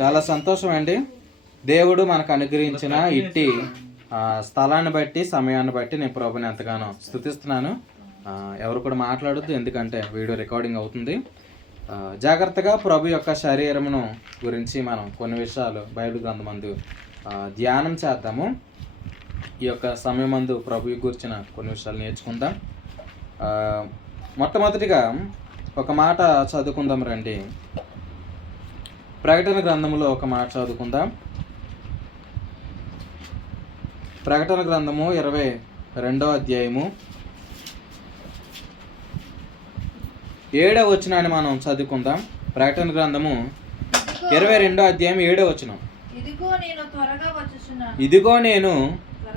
చాలా సంతోషం అండి. దేవుడు మనకు అనుగ్రహించిన ఇట్టి స్థలాన్ని బట్టి సమయాన్ని బట్టి నేను ప్రభుని ఎంతగానో స్తుతిస్తున్నాను. ఎవరు కూడా మాట్లాడొద్దు, ఎందుకంటే వీడియో రికార్డింగ్ అవుతుంది. జాగ్రత్తగా ప్రభు యొక్క శరీరమును గురించి మనం కొన్ని విషయాలు బైబిల్ గ్రంథమందు ధ్యానం చేద్దాము. ఈ యొక్క సమయమందు ప్రభు గురించిన కొన్ని విషయాలు నేర్చుకుందాం. మొట్టమొదటిగా ఒక మాట చదువుకుందాం రండి. ప్రకటన గ్రంథంలో ఒక మాట చదువుకుందాం. ప్రకటన గ్రంథము 22వ అధ్యాయము 7వ వచనాన్ని మనం చదువుకుందాం. ప్రకటన గ్రంథము 22వ అధ్యాయం 7వ వచనం. ఇదిగో నేను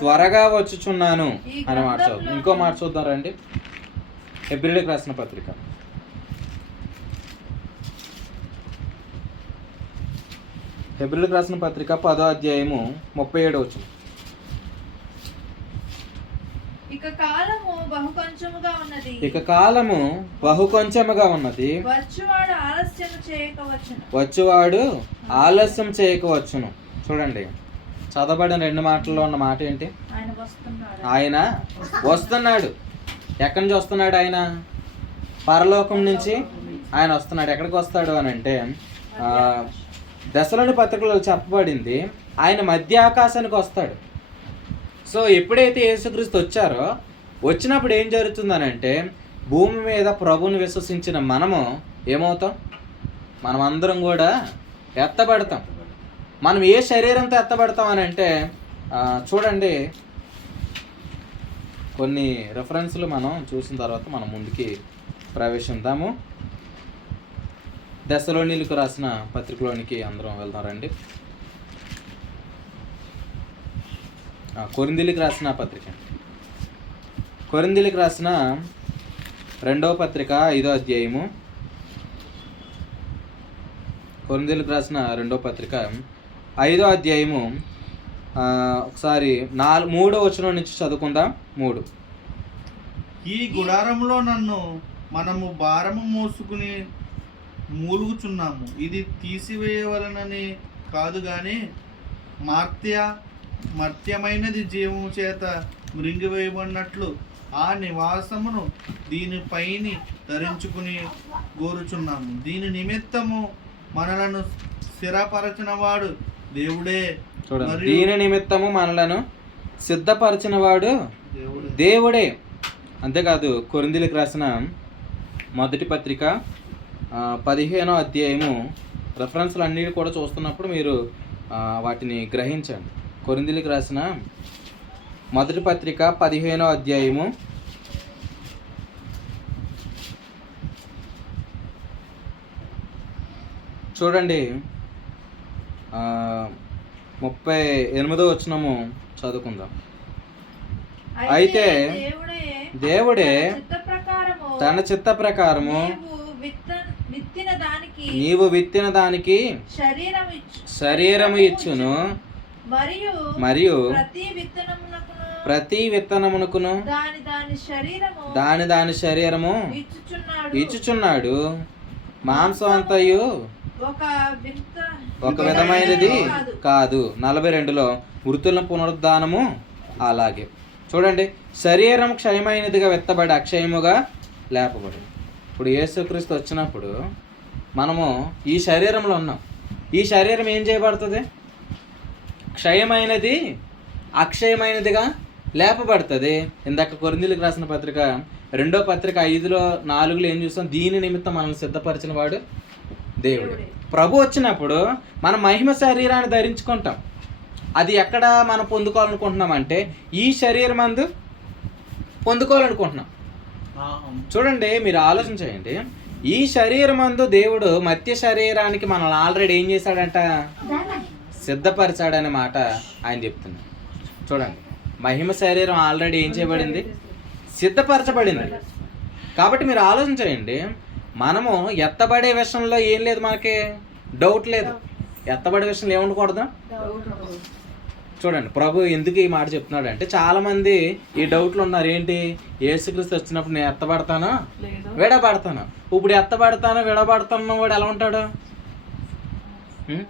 త్వరగా వచ్చుచున్నాను అనే మాట చదువు. ఇంకో మాట చూద్దాం రండి. హెబ్రీయులకు రాసిన పత్రిక 10వ అధ్యాయము 37వ వచనం. ఇక కాలము బహు కొంచెముగా ఉన్నది, వచ్చువాడు ఆలస్యం చేయకవచ్చును. చూడండి, చదవబడిన 2 మాటల్లో ఉన్న మాట ఏంటి? ఆయన వస్తున్నాడు. ఎక్కడి నుంచి వస్తున్నాడు? ఆయన పరలోకం నుంచి ఆయన వస్తున్నాడు. ఎక్కడికి వస్తాడు అని అంటే దశలోని పత్రికలో చెప్పబడింది, ఆయన మధ్య ఆకాశానికి వస్తాడు. సో ఎప్పుడైతే యేసుక్రీస్తు వచ్చారో, వచ్చినప్పుడు ఏం జరుగుతుందనంటే భూమి మీద ప్రభుని విశ్వసించిన మనము ఏమవుతాం? మనం అందరం కూడా ఎత్తబడతాం. మనం ఏ శరీరంతో ఎత్తబడతాం అని అంటే చూడండి, కొన్ని రెఫరెన్స్లు మనం చూసిన తర్వాత మనం ముందుకి ప్రవేశిద్దాము. దశలోనిలకు రాసిన పత్రికలోనికి అందరం వెళ్దాం రండి. కొరింథీయులకు రాసిన పత్రిక, కొరింథీయులకు రాసిన 2వ పత్రిక 5వ అధ్యాయము, కొరింథీయులకు రాసిన 2వ పత్రిక 5వ అధ్యాయము ఒకసారి 3వ వచనం నుంచి చదువుకుందాం. 3. ఈ గుడారంలో మనము భారము మోసుకుని మూలుగుచున్నాము. ఇది తీసివేయవలనని కాదు గాని మర్త్యమైనది జీవము చేత మృంగివేయబడినట్లు ఆ నివాసమును దీనిపైని ధరించుకుని కోరుచున్నాము. దీని నిమిత్తము మనలను స్థిరపరచిన వాడు దేవుడే. దీని నిమిత్తము మనలను సిద్ధపరిచిన వాడు దేవుడే. అంతేకాదు, కొరింథీయులకు రాసిన మొదటి పత్రిక 15వ అధ్యాయము రెఫరెన్స్లు అన్నిటి కూడా చూస్తున్నప్పుడు మీరు వాటిని గ్రహించండి. కొరింథీయులకు రాసిన మొదటి పత్రిక 15వ అధ్యాయము 38వ వచనము చదువుకుందాం. అయితే దేవుడే తన చిత్త ప్రకారము నీవు విత్తిన దానికి శరీరము ఇచ్చును, మరియు ప్రతి విత్తనమునకును దాని శరీరము ఇచ్చుచున్నాడు. మాంసం అంతయు ఒక విధమైనది కాదు. 42లో మృతుల పునరుద్ధానము అలాగే. చూడండి, శరీరం క్షయమైనదిగా విత్తబడి అక్షయముగా లేపబడి. ఇప్పుడు యేసుక్రీస్తు వచ్చినప్పుడు మనము ఈ శరీరంలో ఉన్నాం. ఈ శరీరం ఏం చేయబడుతుంది? క్షయమైనది అక్షయమైనదిగా లేపబడుతుంది. ఇందాక కొరింథీయులకు రాసిన పత్రిక 2వ పత్రిక 5:4 ఏం చూస్తాం? దీని నిమిత్తం మనల్ని సిద్ధపరిచిన వాడు దేవుడు. ప్రభు వచ్చినప్పుడు మనం మహిమ శరీరాన్ని ధరించుకుంటాం. అది ఎక్కడ మనం పొందుకోవాలనుకుంటున్నాం అంటే ఈ శరీరం అందు పొందుకోవాలనుకుంటున్నాం. చూడండి, మీరు ఆలోచన చేయండి. ఈ శరీరం అందు దేవుడు మత్య శరీరానికి మనల్ని ఆల్రెడీ ఏం చేశాడంట? సిద్ధపరిచాడనే మాట ఆయన చెప్తున్నాడు. చూడండి, మహిమ శరీరం ఆల్రెడీ ఏం చేయబడింది? సిద్ధపరచబడింది. కాబట్టి మీరు ఆలోచన చేయండి, మనము ఎత్తబడే విషయంలో ఏం లేదు, మనకి డౌట్ లేదు. ఎత్తబడే విషయంలో ఏముండకూడదు? చూడండి, ప్రభు ఎందుకు ఈ మాట చెప్తున్నాడు అంటే చాలామంది ఈ డౌట్లు ఉన్నారు. ఏంటి? యేసుక్రీస్తు వచ్చినప్పుడు నేను ఎత్తబడతానా విడబడతాను. ఇప్పుడు ఎత్తబడతాను విడబడతాను వాడు ఎలా ఉంటాడు? ఉం?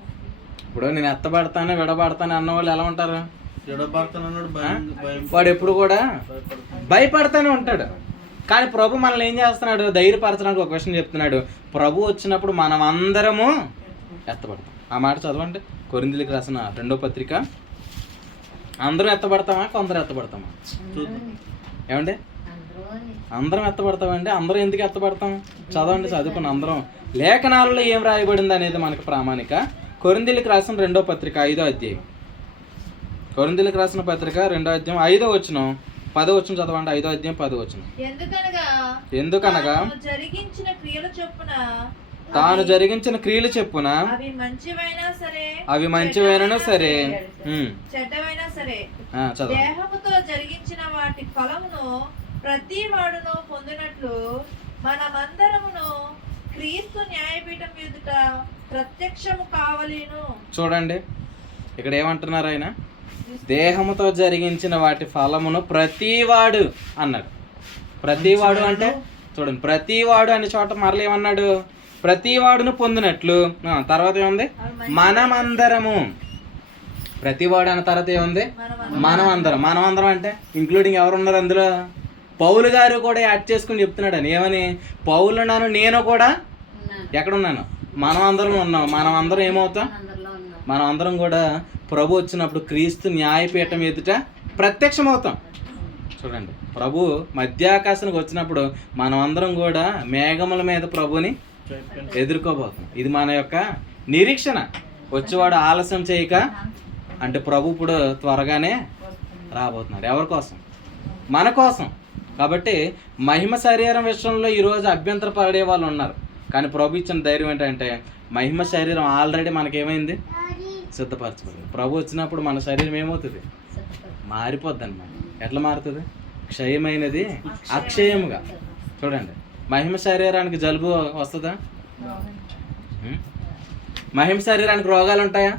ఇప్పుడు నేను ఎత్తబడతాను విడబడతాను అన్న వాళ్ళు ఎలా ఉంటారు? జడభర్తనన్నాడు వాడు ఎప్పుడు కూడా భయపడతానే ఉంటాడు. కానీ ప్రభు మనల్ని ఏం చేస్తున్నాడు? ధైర్యపరచడానికి ఒక విషయం చెప్తున్నాడు. ప్రభు వచ్చినప్పుడు మనం అందరము ఎత్తబడతాం. ఆ మాట చదవండి, కొరింథీయులకు రాసిన 2వ పత్రిక. అందరం ఎత్తబడతామా, కొందరు ఎత్తబడతామా? ఏమండి, అందరం ఎత్తబడతామండి. అందరం ఎందుకు ఎత్తబడతాం? చదవండి, చదువుకుని అందరం. లేఖనాలలో ఏం రాయబడింది అనేది మనకు ప్రామాణిక. కొరింథీయులకు రాసిన 2వ పత్రిక 5వ అధ్యాయం. కొరింథీయులకు రాసిన పత్రిక 2వ అధ్యాయం 5వ వచనం 10వ వచనం చదవండి. 5వ అధ్యాయం 10వ వచనం. ఎందుకనగా తాను జరిగించిన క్రియల చొప్పున తాను జరిగించిన క్రియలు చెప్పున అవి మంచివైనా సరే అవి మంచివైనను సరే చెడ్డవైనా సరే చదవండి. దేహముతో జరిగించిన వాటి ఫలమును ప్రతి వాడును పొందినట్లు మనమందరమును క్రీస్తు న్యాయపీఠం ఎదుట ప్రత్యక్షము కావలేను. చూడండి, ఇక్కడ ఏమంటున్నారు ఆయన? దేహముతో జరిగించిన వాటి ఫలమును ప్రతివాడు అన్నాడు. ప్రతివాడు అంటే చూడండి, ప్రతివాడు అనే చోట మరల ఏమన్నాడు? ప్రతివాడును పొందినట్లు. తర్వాత ఏముంది? మనమందరము. ప్రతివాడు అన్న తర్వాత ఏముంది? మనమందరం. మనమందరం అంటే ఇంక్లూడింగ్ ఎవరు ఉన్నారు అందులో? పౌలు గారు కూడా యాడ్ చేసుకుని చెప్తున్నాడు అని. ఏమని? పౌలు నాను నేను కూడా ఎక్కడున్నాను? మనం అందరం ఉన్నాం. మనం అందరం ఏమవుతాం? మనం అందరం కూడా ప్రభు వచ్చినప్పుడు క్రీస్తు న్యాయపీఠం ఎదుట ప్రత్యక్షం అవుతాం. చూడండి, ప్రభు మధ్యాకాశానికి వచ్చినప్పుడు మనం అందరం కూడా మేఘముల మీద ప్రభుని ఎదుర్కోబోతున్నాం. ఇది మన యొక్క నిరీక్షణ. వచ్చేవాడు ఆలస్యం చేయక, అంటే ప్రభు ఇప్పుడు త్వరగానే రాబోతున్నాడు. ఎవరి కోసం? మన కోసం. కాబట్టి మహిమ శరీరం విషయంలో ఈరోజు అభ్యంతర పడే వాళ్ళు ఉన్నారు. కానీ ప్రభు ఇచ్చిన ధైర్యం ఏంటంటే మహిమ శరీరం ఆల్రెడీ మనకేమైంది? సిద్ధపరచబడింది. ప్రభు వచ్చినప్పుడు మన శరీరం ఏమవుతుంది? మారిపోద్ది అన్నమాట. ఎట్లా మారుతుంది? క్షయమైనది అక్షయముగా. చూడండి, మహిమ శరీరానికి జలుబు వస్తుందా? మహిమ శరీరానికి రోగాలు ఉంటాయా?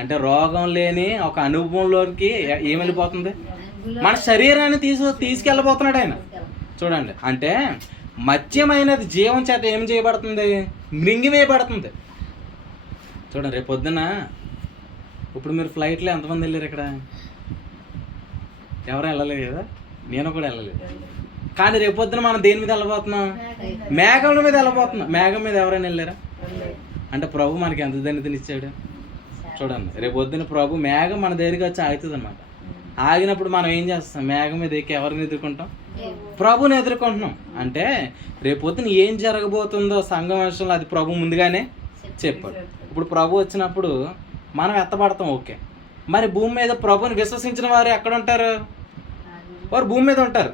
అంటే రోగం లేని ఒక అనుభవంలోకి ఏం వెళ్ళిపోతుంది? మన శరీరాన్ని తీసుకెళ్ళబోతున్నాడు ఆయన. చూడండి, అంటే మత్యమైనది జీవం చేత ఏం చేయబడుతుంది? మృంగివేయబడుతుంది. చూడండి, రేపు పొద్దున ఇప్పుడు మీరు ఫ్లైట్లో ఎంతమంది వెళ్ళారు? ఇక్కడ ఎవరు వెళ్ళలేదు కదా, నేను కూడా వెళ్ళలేదు. కానీ రేపు పొద్దున మనం దేని మీద వెళ్ళబోతున్నాం? మేఘముల మీద వెళ్ళబోతున్నాం. మేఘం మీద ఎవరైనా వెళ్ళారా? అంటే ప్రభు మనకి ఎంత ధన్యతనిచ్చాడు చూడండి. రేపు పొద్దున ప్రభు మేఘం మన దగ్గరికి వచ్చి ఆగుతుంది అనమాట. ఆగినప్పుడు మనం ఏం చేస్తాం? మేఘం మీద ఎక్కి ఎవరిని ఎదుర్కొంటాం? ప్రభుని ఎదుర్కొంటున్నాం. అంటే రేపు పొద్దున ఏం జరగబోతుందో సంఘం విషయంలో అది ప్రభు ముందుగానే చెప్పాడు. ఇప్పుడు ప్రభు వచ్చినప్పుడు మనం ఎత్తబడతాం, ఓకే. మరి భూమి మీద ప్రభుని విశ్వసించిన వారు ఎక్కడ ఉంటారు? వారు భూమి మీద ఉంటారు.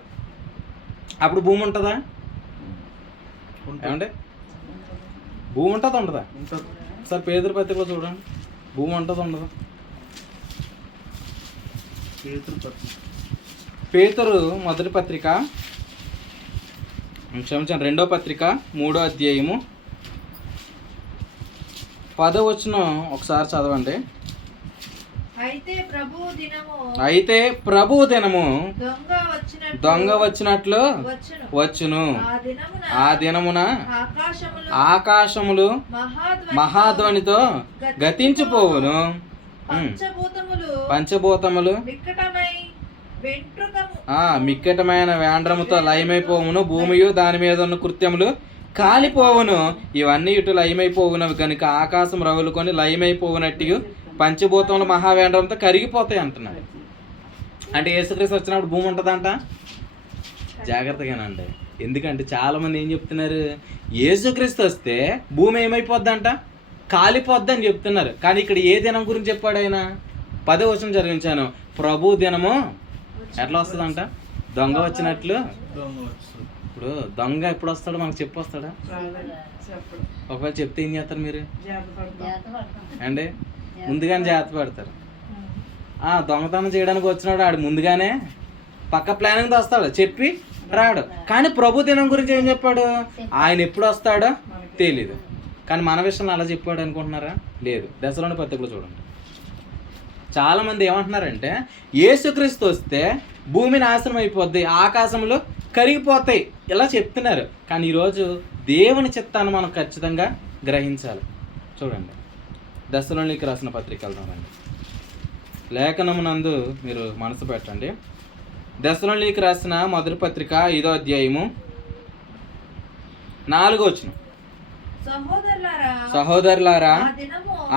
అప్పుడు భూమి ఉంటుందా? ఏమంటే భూమి ఉంటుందా ఉండదా? సార్ పేదల పత్రికలో చూడండి, భూమి ఉంటుందా ఉండదా? పేతురు మొదటి పత్రిక, క్షమించండి, 2వ పత్రిక 3వ అధ్యాయము 10వ వచనం ఒకసారి చదవండి. అయితే ప్రభు దినము దొంగ వచ్చినట్లు వచ్చును. ఆ దినమున ఆకాశములు మహాధ్వనితో గతించిపోవును. పంచభూతములు మిక్కటమైన వేండ్రముతో లయమైపోవును. భూమియు దాని మీద ఉన్న కృత్యములు కాలిపోవును. ఇవన్నీ ఇటు లయమైపోవును కనుక ఆకాశం రగులుకొని లయమైపోవునట్టు పంచభూతములు మహావేంద్రంతో కరిగిపోతాయి అంటున్నాడు. అంటే యేసుక్రీస్తు వచ్చినప్పుడు భూమి ఉంటుందంట? జాగ్రత్తగానండి. ఎందుకంటే చాలామంది ఏం చెప్తున్నారు? యేసుక్రీస్తు వస్తే భూమి ఏమైపోద్దంట? కాలిపోద్ది అని చెప్తున్నారు. కానీ ఇక్కడ ఏ దినం గురించి చెప్పాడు ఆయన? 10వ వచనం చదివించాను. ప్రభు దినము ఎట్లా వస్తుందంట? దొంగ వచ్చినట్లు. ఇప్పుడు దొంగ ఎప్పుడు వస్తాడో మనకు చెప్పి వస్తాడా? ఒకవేళ చెప్తే ఏం చేస్తారు మీరు? అండి ముందుగానే జాగ్రత్త పడతారు. దొంగతనం చేయడానికి వచ్చినాడు ఆడు ముందుగానే పక్క ప్లానింగ్తో వస్తాడు, చెప్పి రాడు. కానీ ప్రభు దినం గురించి ఏం చెప్పాడు? ఆయన ఎప్పుడు వస్తాడో తెలీదు. కానీ మన విషయంలో అలా చెప్పాడు అనుకుంటున్నారా? లేదు. దశలోని పత్రికలో చూడండి, చాలామంది ఏమంటున్నారంటే యేసుక్రీస్తు వస్తే భూమి నాశనం అయిపోద్ది, ఆకాశంలో కరిగిపోతాయి ఇలా చెప్తున్నారు. కానీ ఈరోజు దేవుని చిత్తాన్ని మనం ఖచ్చితంగా గ్రహించాలి. చూడండి, దశలోనికి రాసిన పత్రిక వెళ్దామండి. లేఖనమునందు మీరు మనసు పెట్టండి. దశలోనికి రాసిన మొదటి పత్రిక 5వ అధ్యాయము 4వ వచనం. సహోదరులారా,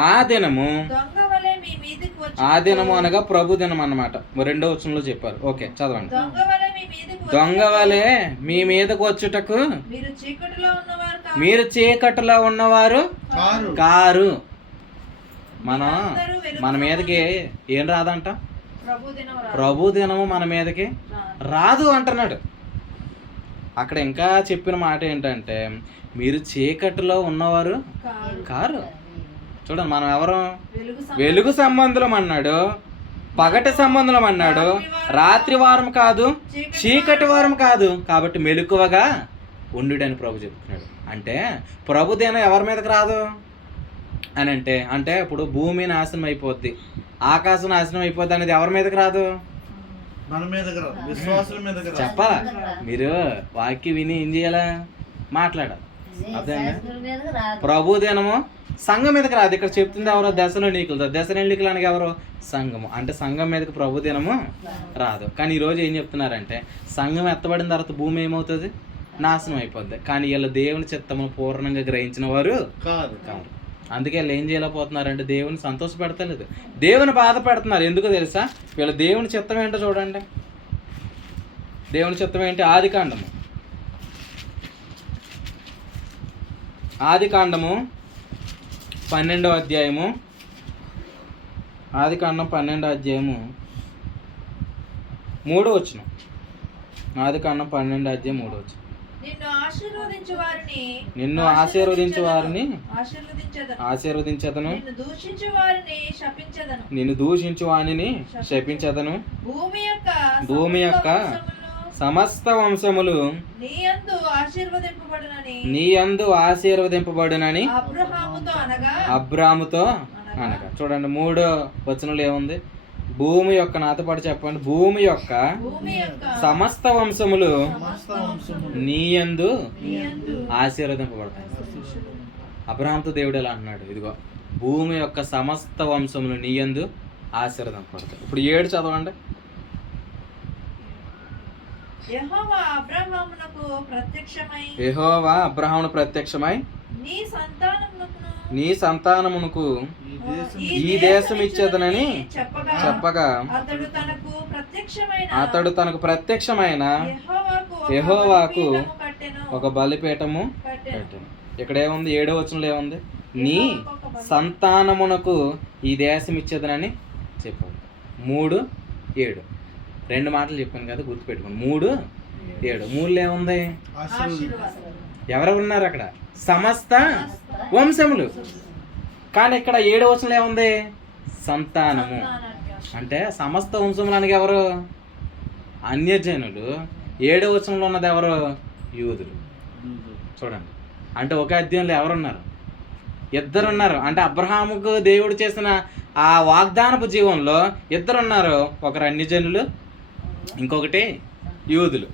ఆ దినము దొంగ వలె మీ మీదికి వచ్చి, ఆ దినము అనగా ప్రభు దినం అన్నమాట. 2వ వచనంలో చెప్పారు. ఓకే, చదవండి. దొంగ వలె మీ మీదికి వచ్చి, దొంగ వలె మీ మీదకు వచ్చుటకు మీరు చీకటిలో ఉన్నవారు కాదు, మీరు చీకటిలో ఉన్నవారు కారు. కారు. మన మీరందరూ వెలుగు మన మీదకి ఏం రాదంట? ప్రభు దినం రాదు. ప్రభు దినము మన మీదకి రాదు అంటున్నాడు. అక్కడ ఇంకా చెప్పిన మాట ఏంటంటే మీరు చీకటిలో ఉన్నవారు కాదు. కారు. చూడండి, మనం ఎవరు? వెలుగు వెలుగు సంబంధులం అన్నాడు, పగటి సంబంధులం అన్నాడు, రాత్రి వారం కాదు, చీకటి వారం కాదు, కాబట్టి మెలకువగా ఉండుడని ప్రభు చెప్తున్నాడు. అంటే ప్రభు దినం ఎవరి మీదకి రాదు అని అంటే ఇప్పుడు భూమి నాశనం అయిపోద్ది, ఆకాశం నాశనం అయిపోద్ది అనేది ఎవరి మీదకి రాదు? మన మీదకి రాదు, విశ్వాసుల మీదకి రాదు. చెప్పాలా? మీరు వాక్యం విని ఏం చేయాలా? మాట్లాడాలి. అర్థమైందా? ప్రభు దినము సంఘం మీదకి రాదు. ఇక్కడ చెప్తుంది ఎవరో? దశలోనికులు. దశలోనికులు అనగా ఎవరు? సంఘము. అంటే సంఘం మీదకి ప్రభు దినము రాదు. కానీ ఈరోజు ఏం చెప్తున్నారంటే సంఘం ఎత్తబడిన తర్వాత భూమి ఏమవుతుంది? నాశనం అయిపోద్ది. కానీ వీళ్ళ దేవుని చిత్తమును పూర్ణంగా గ్రహించిన వారు కాదు. కాదు. అందుకే వీళ్ళు ఏం చేయలేకపోతున్నారంటే దేవుని సంతోష పెడతలేదు, దేవుని బాధ పెడుతున్నారు. ఎందుకు తెలుసా? వీళ్ళ దేవుని చిత్తం ఏంటో చూడండి. దేవుని చిత్తం ఏంటి? ఆదికాండము 12వ అధ్యాయము. ఆదికాండం 12వ అధ్యాయము 3వ వచనం. ఆదికాండం 12వ అధ్యాయం 3వ వచనం. నిన్ను ఆశీర్వదించు వారిని ఆశీర్వదించదను, నిన్ను దూషించు వారిని శపించదను. భూమి యొక్క సమస్త వంశములు నీ యందు ఆశీర్వదింపబడునని అబ్రాముతో అనగా. చూడండి, 3వ వచనంలో ఏముంది? భూమి యొక్క, నాతో పాటు చెప్పండి, భూమి యొక్క సమస్త వంశములు నీ యందు ఆశీర్వదింపబడతాయి. అబ్రాహాముతో దేవుడు ఎలా అన్నాడు? ఇదిగో భూమి యొక్క సమస్త వంశములు నీ యందు ఆశీర్వదింపబడతాయి. ఇప్పుడు 7 చదవండి. యెహోవా అబ్రహామును ప్రత్యక్షమై నీ సంతానమునకు ఈ దేశం ఇచ్చేదనని చెప్పగా అతడు తనకు ప్రత్యక్షమైన యెహోవాకు ఒక బలిపీఠము కట్టెను. ఇక్కడ ఏముంది? 7వ వచనంలో ఏముంది? నీ సంతానమునకు ఈ దేశం ఇచ్చేదనని చెప్పాడు. 3:7 2 మాటలు చెప్పాను కదా, గుర్తుపెట్టుకోండి. 3:7 3లో ఏముంది? ఎవరు ఉన్నారు అక్కడ? సమస్త వంశములు. కానీ ఇక్కడ 7వ వచనంలో ఏముంది? సంతానము. అంటే సమస్త వంశములు అనగా ఎవరు? అన్యజనులు. 7వ వచనంలో ఉన్నది ఎవరు? యూదులు. చూడండి, అంటే ఒక అధ్యాయంలో ఎవరున్నారు? 2 ఉన్నారు. అంటే అబ్రహాముకు దేవుడు చేసిన ఆ వాగ్దానపు జీవంలో 2 ఉన్నారు. ఒకరు అన్యజనులు, ఇంకొకటి యూదులు.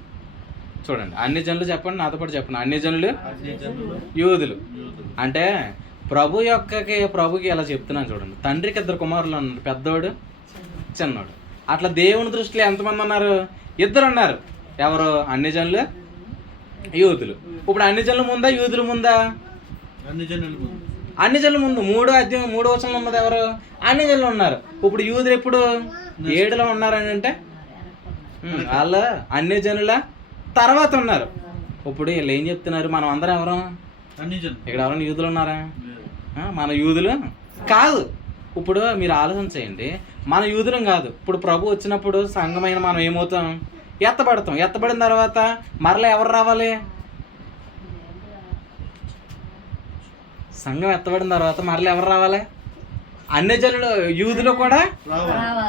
చూడండి, అన్యజనులు చెప్పండి, నాతో పాటు చెప్పండి. అన్యజనులు, యూదులు. అంటే ప్రభుకి ఎలా చెప్తున్నాను చూడండి. తండ్రికి 2 కుమారులు ఉన్నారు, పెద్దోడు చిన్నోడు. అట్లా దేవుని దృష్టిలో ఎంతమంది ఉన్నారు? 2 ఉన్నారు. ఎవరు? అన్యజనులు, యూదులు. ఇప్పుడు అన్యజనుల ముందా, యూదుల ముందా? అన్యజనుల ముందు. 3వ వచనంలో ఉన్నది ఎవరు? అన్యజనులు ఉన్నారు. ఇప్పుడు యూదులు ఎప్పుడు? 7లో ఉన్నారని అంటే వాళ్ళు అన్యజనుల తర్వాత ఉన్నారు. ఇప్పుడు వీళ్ళు ఏం చెప్తున్నారు? మనం అందరం ఎవరు? ఇక్కడ ఎవరైనా యూదులు ఉన్నారా? మన యూదులు కాదు. ఇప్పుడు మీరు ఆలోచన చేయండి, మన యూదులం కాదు. ఇప్పుడు ప్రభు వచ్చినప్పుడు సంఘమైన మనం ఏమవుతాం? ఎత్తబడతాం. ఎత్తబడిన తర్వాత మరలా ఎవరు రావాలి? సంఘం ఎత్తబడిన తర్వాత మరలా ఎవరు రావాలి? అన్యజనులు, యూదులు కూడా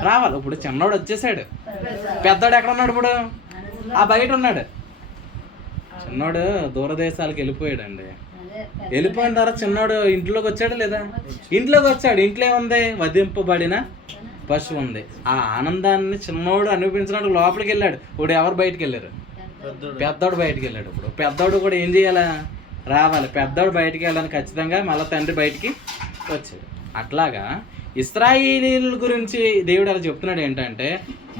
రావాలి. ఇప్పుడు చిన్నోడు వచ్చేసాడు, పెద్దోడు ఎక్కడ ఉన్నాడు? ఇప్పుడు ఆ బయట ఉన్నాడు. చిన్నోడు దూరదేశాలకు వెళ్ళిపోయాడండి. వెళ్ళిపోయిన తర్వాత చిన్నోడు ఇంట్లోకి వచ్చాడు లేదా? ఇంట్లోకి వచ్చాడు. ఇంట్లో ఏముంది? వధింపబడిన పశువు ఉంది. ఆ ఆనందాన్ని చిన్నోడు అనిపించినట్టు లోపలికి వెళ్ళాడు. ఇప్పుడు ఎవరు బయటికి వెళ్ళారు? పెద్దోడు బయటికి వెళ్ళాడు. ఇప్పుడు పెద్దోడు కూడా ఏం చేయాలా? రావాలి. పెద్దోడు బయటికి వెళ్ళాలని ఖచ్చితంగా మళ్ళీ తండ్రి బయటికి వచ్చాడు. అట్లాగా ఇశ్రాయేలీయుల గురించి దేవుడు అలా చెప్తున్నాడు ఏంటంటే,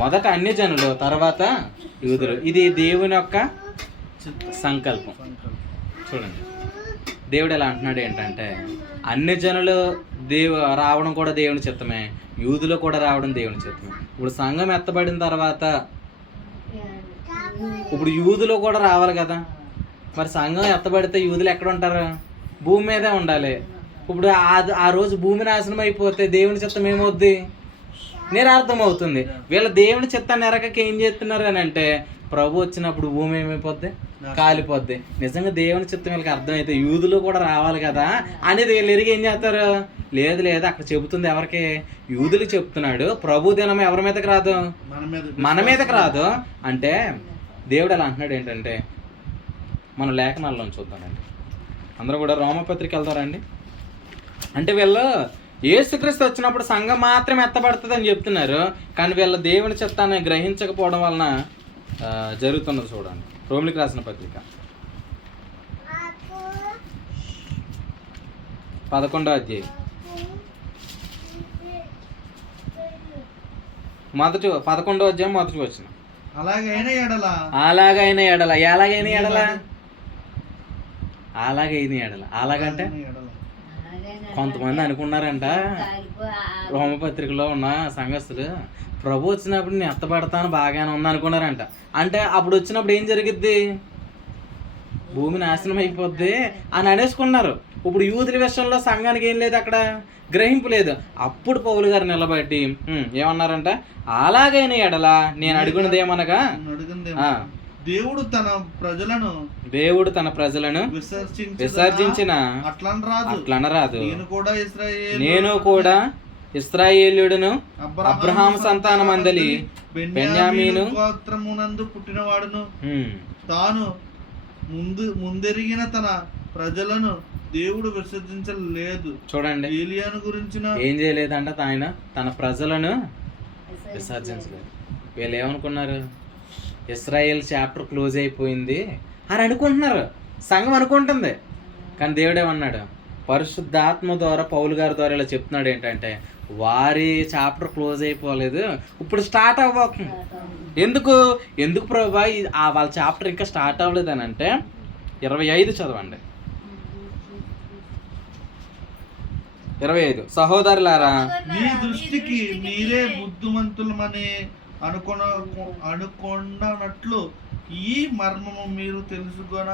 మొదట అన్ని జనులు, తర్వాత యూదులు. ఇది దేవుని యొక్క సంకల్పం. చూడండి, దేవుడు ఎలా అంటున్నాడు ఏంటంటే, అన్ని జనులు రావడం కూడా దేవుని చిత్తమే, యూదులు కూడా రావడం దేవుని చిత్తమే. ఇప్పుడు సంఘం ఎత్తబడిన తర్వాత ఇప్పుడు యూదులు కూడా రావాలి కదా. మరి సంఘం ఎత్తబడితే యూదులు ఎక్కడ ఉంటారు? భూమి మీదే ఉండాలి. ఇప్పుడు ఆ రోజు భూమి నాశనం అయిపోతే దేవుని చిత్తం ఏమవుద్ది? నిరార్థం అవుతుంది. వీళ్ళ దేవుని చిత్తాన్ని ఎరగక ఏం చేస్తున్నారు అని అంటే, ప్రభు వచ్చినప్పుడు భూమి ఏమైపోద్ది? కాలిపోద్ది. నిజంగా దేవుని చిత్తం వీళ్ళకి అర్థమైతే యూదులు కూడా రావాలి కదా అనేది వీళ్ళు ఎరిగి ఏం చేస్తారు? లేదు లేదు, అక్కడ చెబుతుంది ఎవరికి? యూదులకు చెప్తున్నాడు. ప్రభు దినం ఎవరి మీదకి రాదు? మన మీదకి రాదు. అంటే దేవుడు అలా అంటున్నాడు ఏంటంటే, మనం లేఖనాల్లో చూద్దామండి. అందరూ కూడా రోమపత్రిక వెళ్తారండి. అంటే వీళ్ళు యేసుక్రీస్తు వచ్చినప్పుడు సంఘం మాత్రం ఎత్తబడుతుంది అని చెప్తున్నారు, కానీ వీళ్ళ దేవుని చిత్తాన్ని గ్రహించకపోవడం వలన జరుగుతున్నది. చూడండి, రోమిలికి రాసిన పత్రిక 11వ అధ్యాయం 11వ అధ్యాయం మొదటి వచనం. అలాగైన ఎడల అలాగంటే కొంతమంది అనుకున్నారంట రోమపత్రికలో ఉన్న సంఘస్థులు, ప్రభు వచ్చినప్పుడు నేను ఎత్తబడతాను బాగానే ఉంది అనుకున్నారంట. అంటే అప్పుడు వచ్చినప్పుడు ఏం జరిగిద్ది? భూమి నాశనం అయిపోద్ది అని అనేసుకున్నారు. ఇప్పుడు యూదుల విషయంలో సంఘానికి ఏం లేదు, అక్కడ గ్రహింపు లేదు. అప్పుడు పౌలు గారు నిలబడి ఏమన్నారంట? అలాగైన ఎడల నేను అడుగున్నది ఏమనగా, దేవుడు తన ప్రజలను విసర్జించిన అట్లనరాదు. నేను కూడా ఇశ్రాయేలుడును అబ్రహాం సంతానమందలి బెన్యామీను గోత్రమునందు పుట్టినవాడును, తాను ముందెరిగిన తన ప్రజలను దేవుడు విసర్జించలేదు. చూడండి, ఏలియాను గురించిన ఏం చేయలేదంట, ఆయన తన ప్రజలను విసర్జించలేదు. వీళ్ళు ఏమనుకున్నారు? ఇశ్రాయేల్ చాప్టర్ క్లోజ్ అయిపోయింది అని అనుకుంటున్నారు, సంఘం అనుకుంటుంది. కానీ దేవుడు ఏమన్నాడు? పరిశుద్ధాత్మ ద్వారా పౌలు గారి ద్వారా ఇలా చెప్తున్నాడు ఏంటంటే, వారి చాప్టర్ క్లోజ్ అయిపోలేదు, ఇప్పుడు స్టార్ట్ అవ్వబోతుంది. ఎందుకు ప్రభా వాళ్ళ చాప్టర్ ఇంకా స్టార్ట్ అవ్వలేదు అని అంటే 25 చదవండి. 25 సహోదరులారా, మీ దృష్టికి మీరే బుద్ధిమంతులమని అనుకొనట్లు ఈ మర్మము మీరు తెలుసుకొన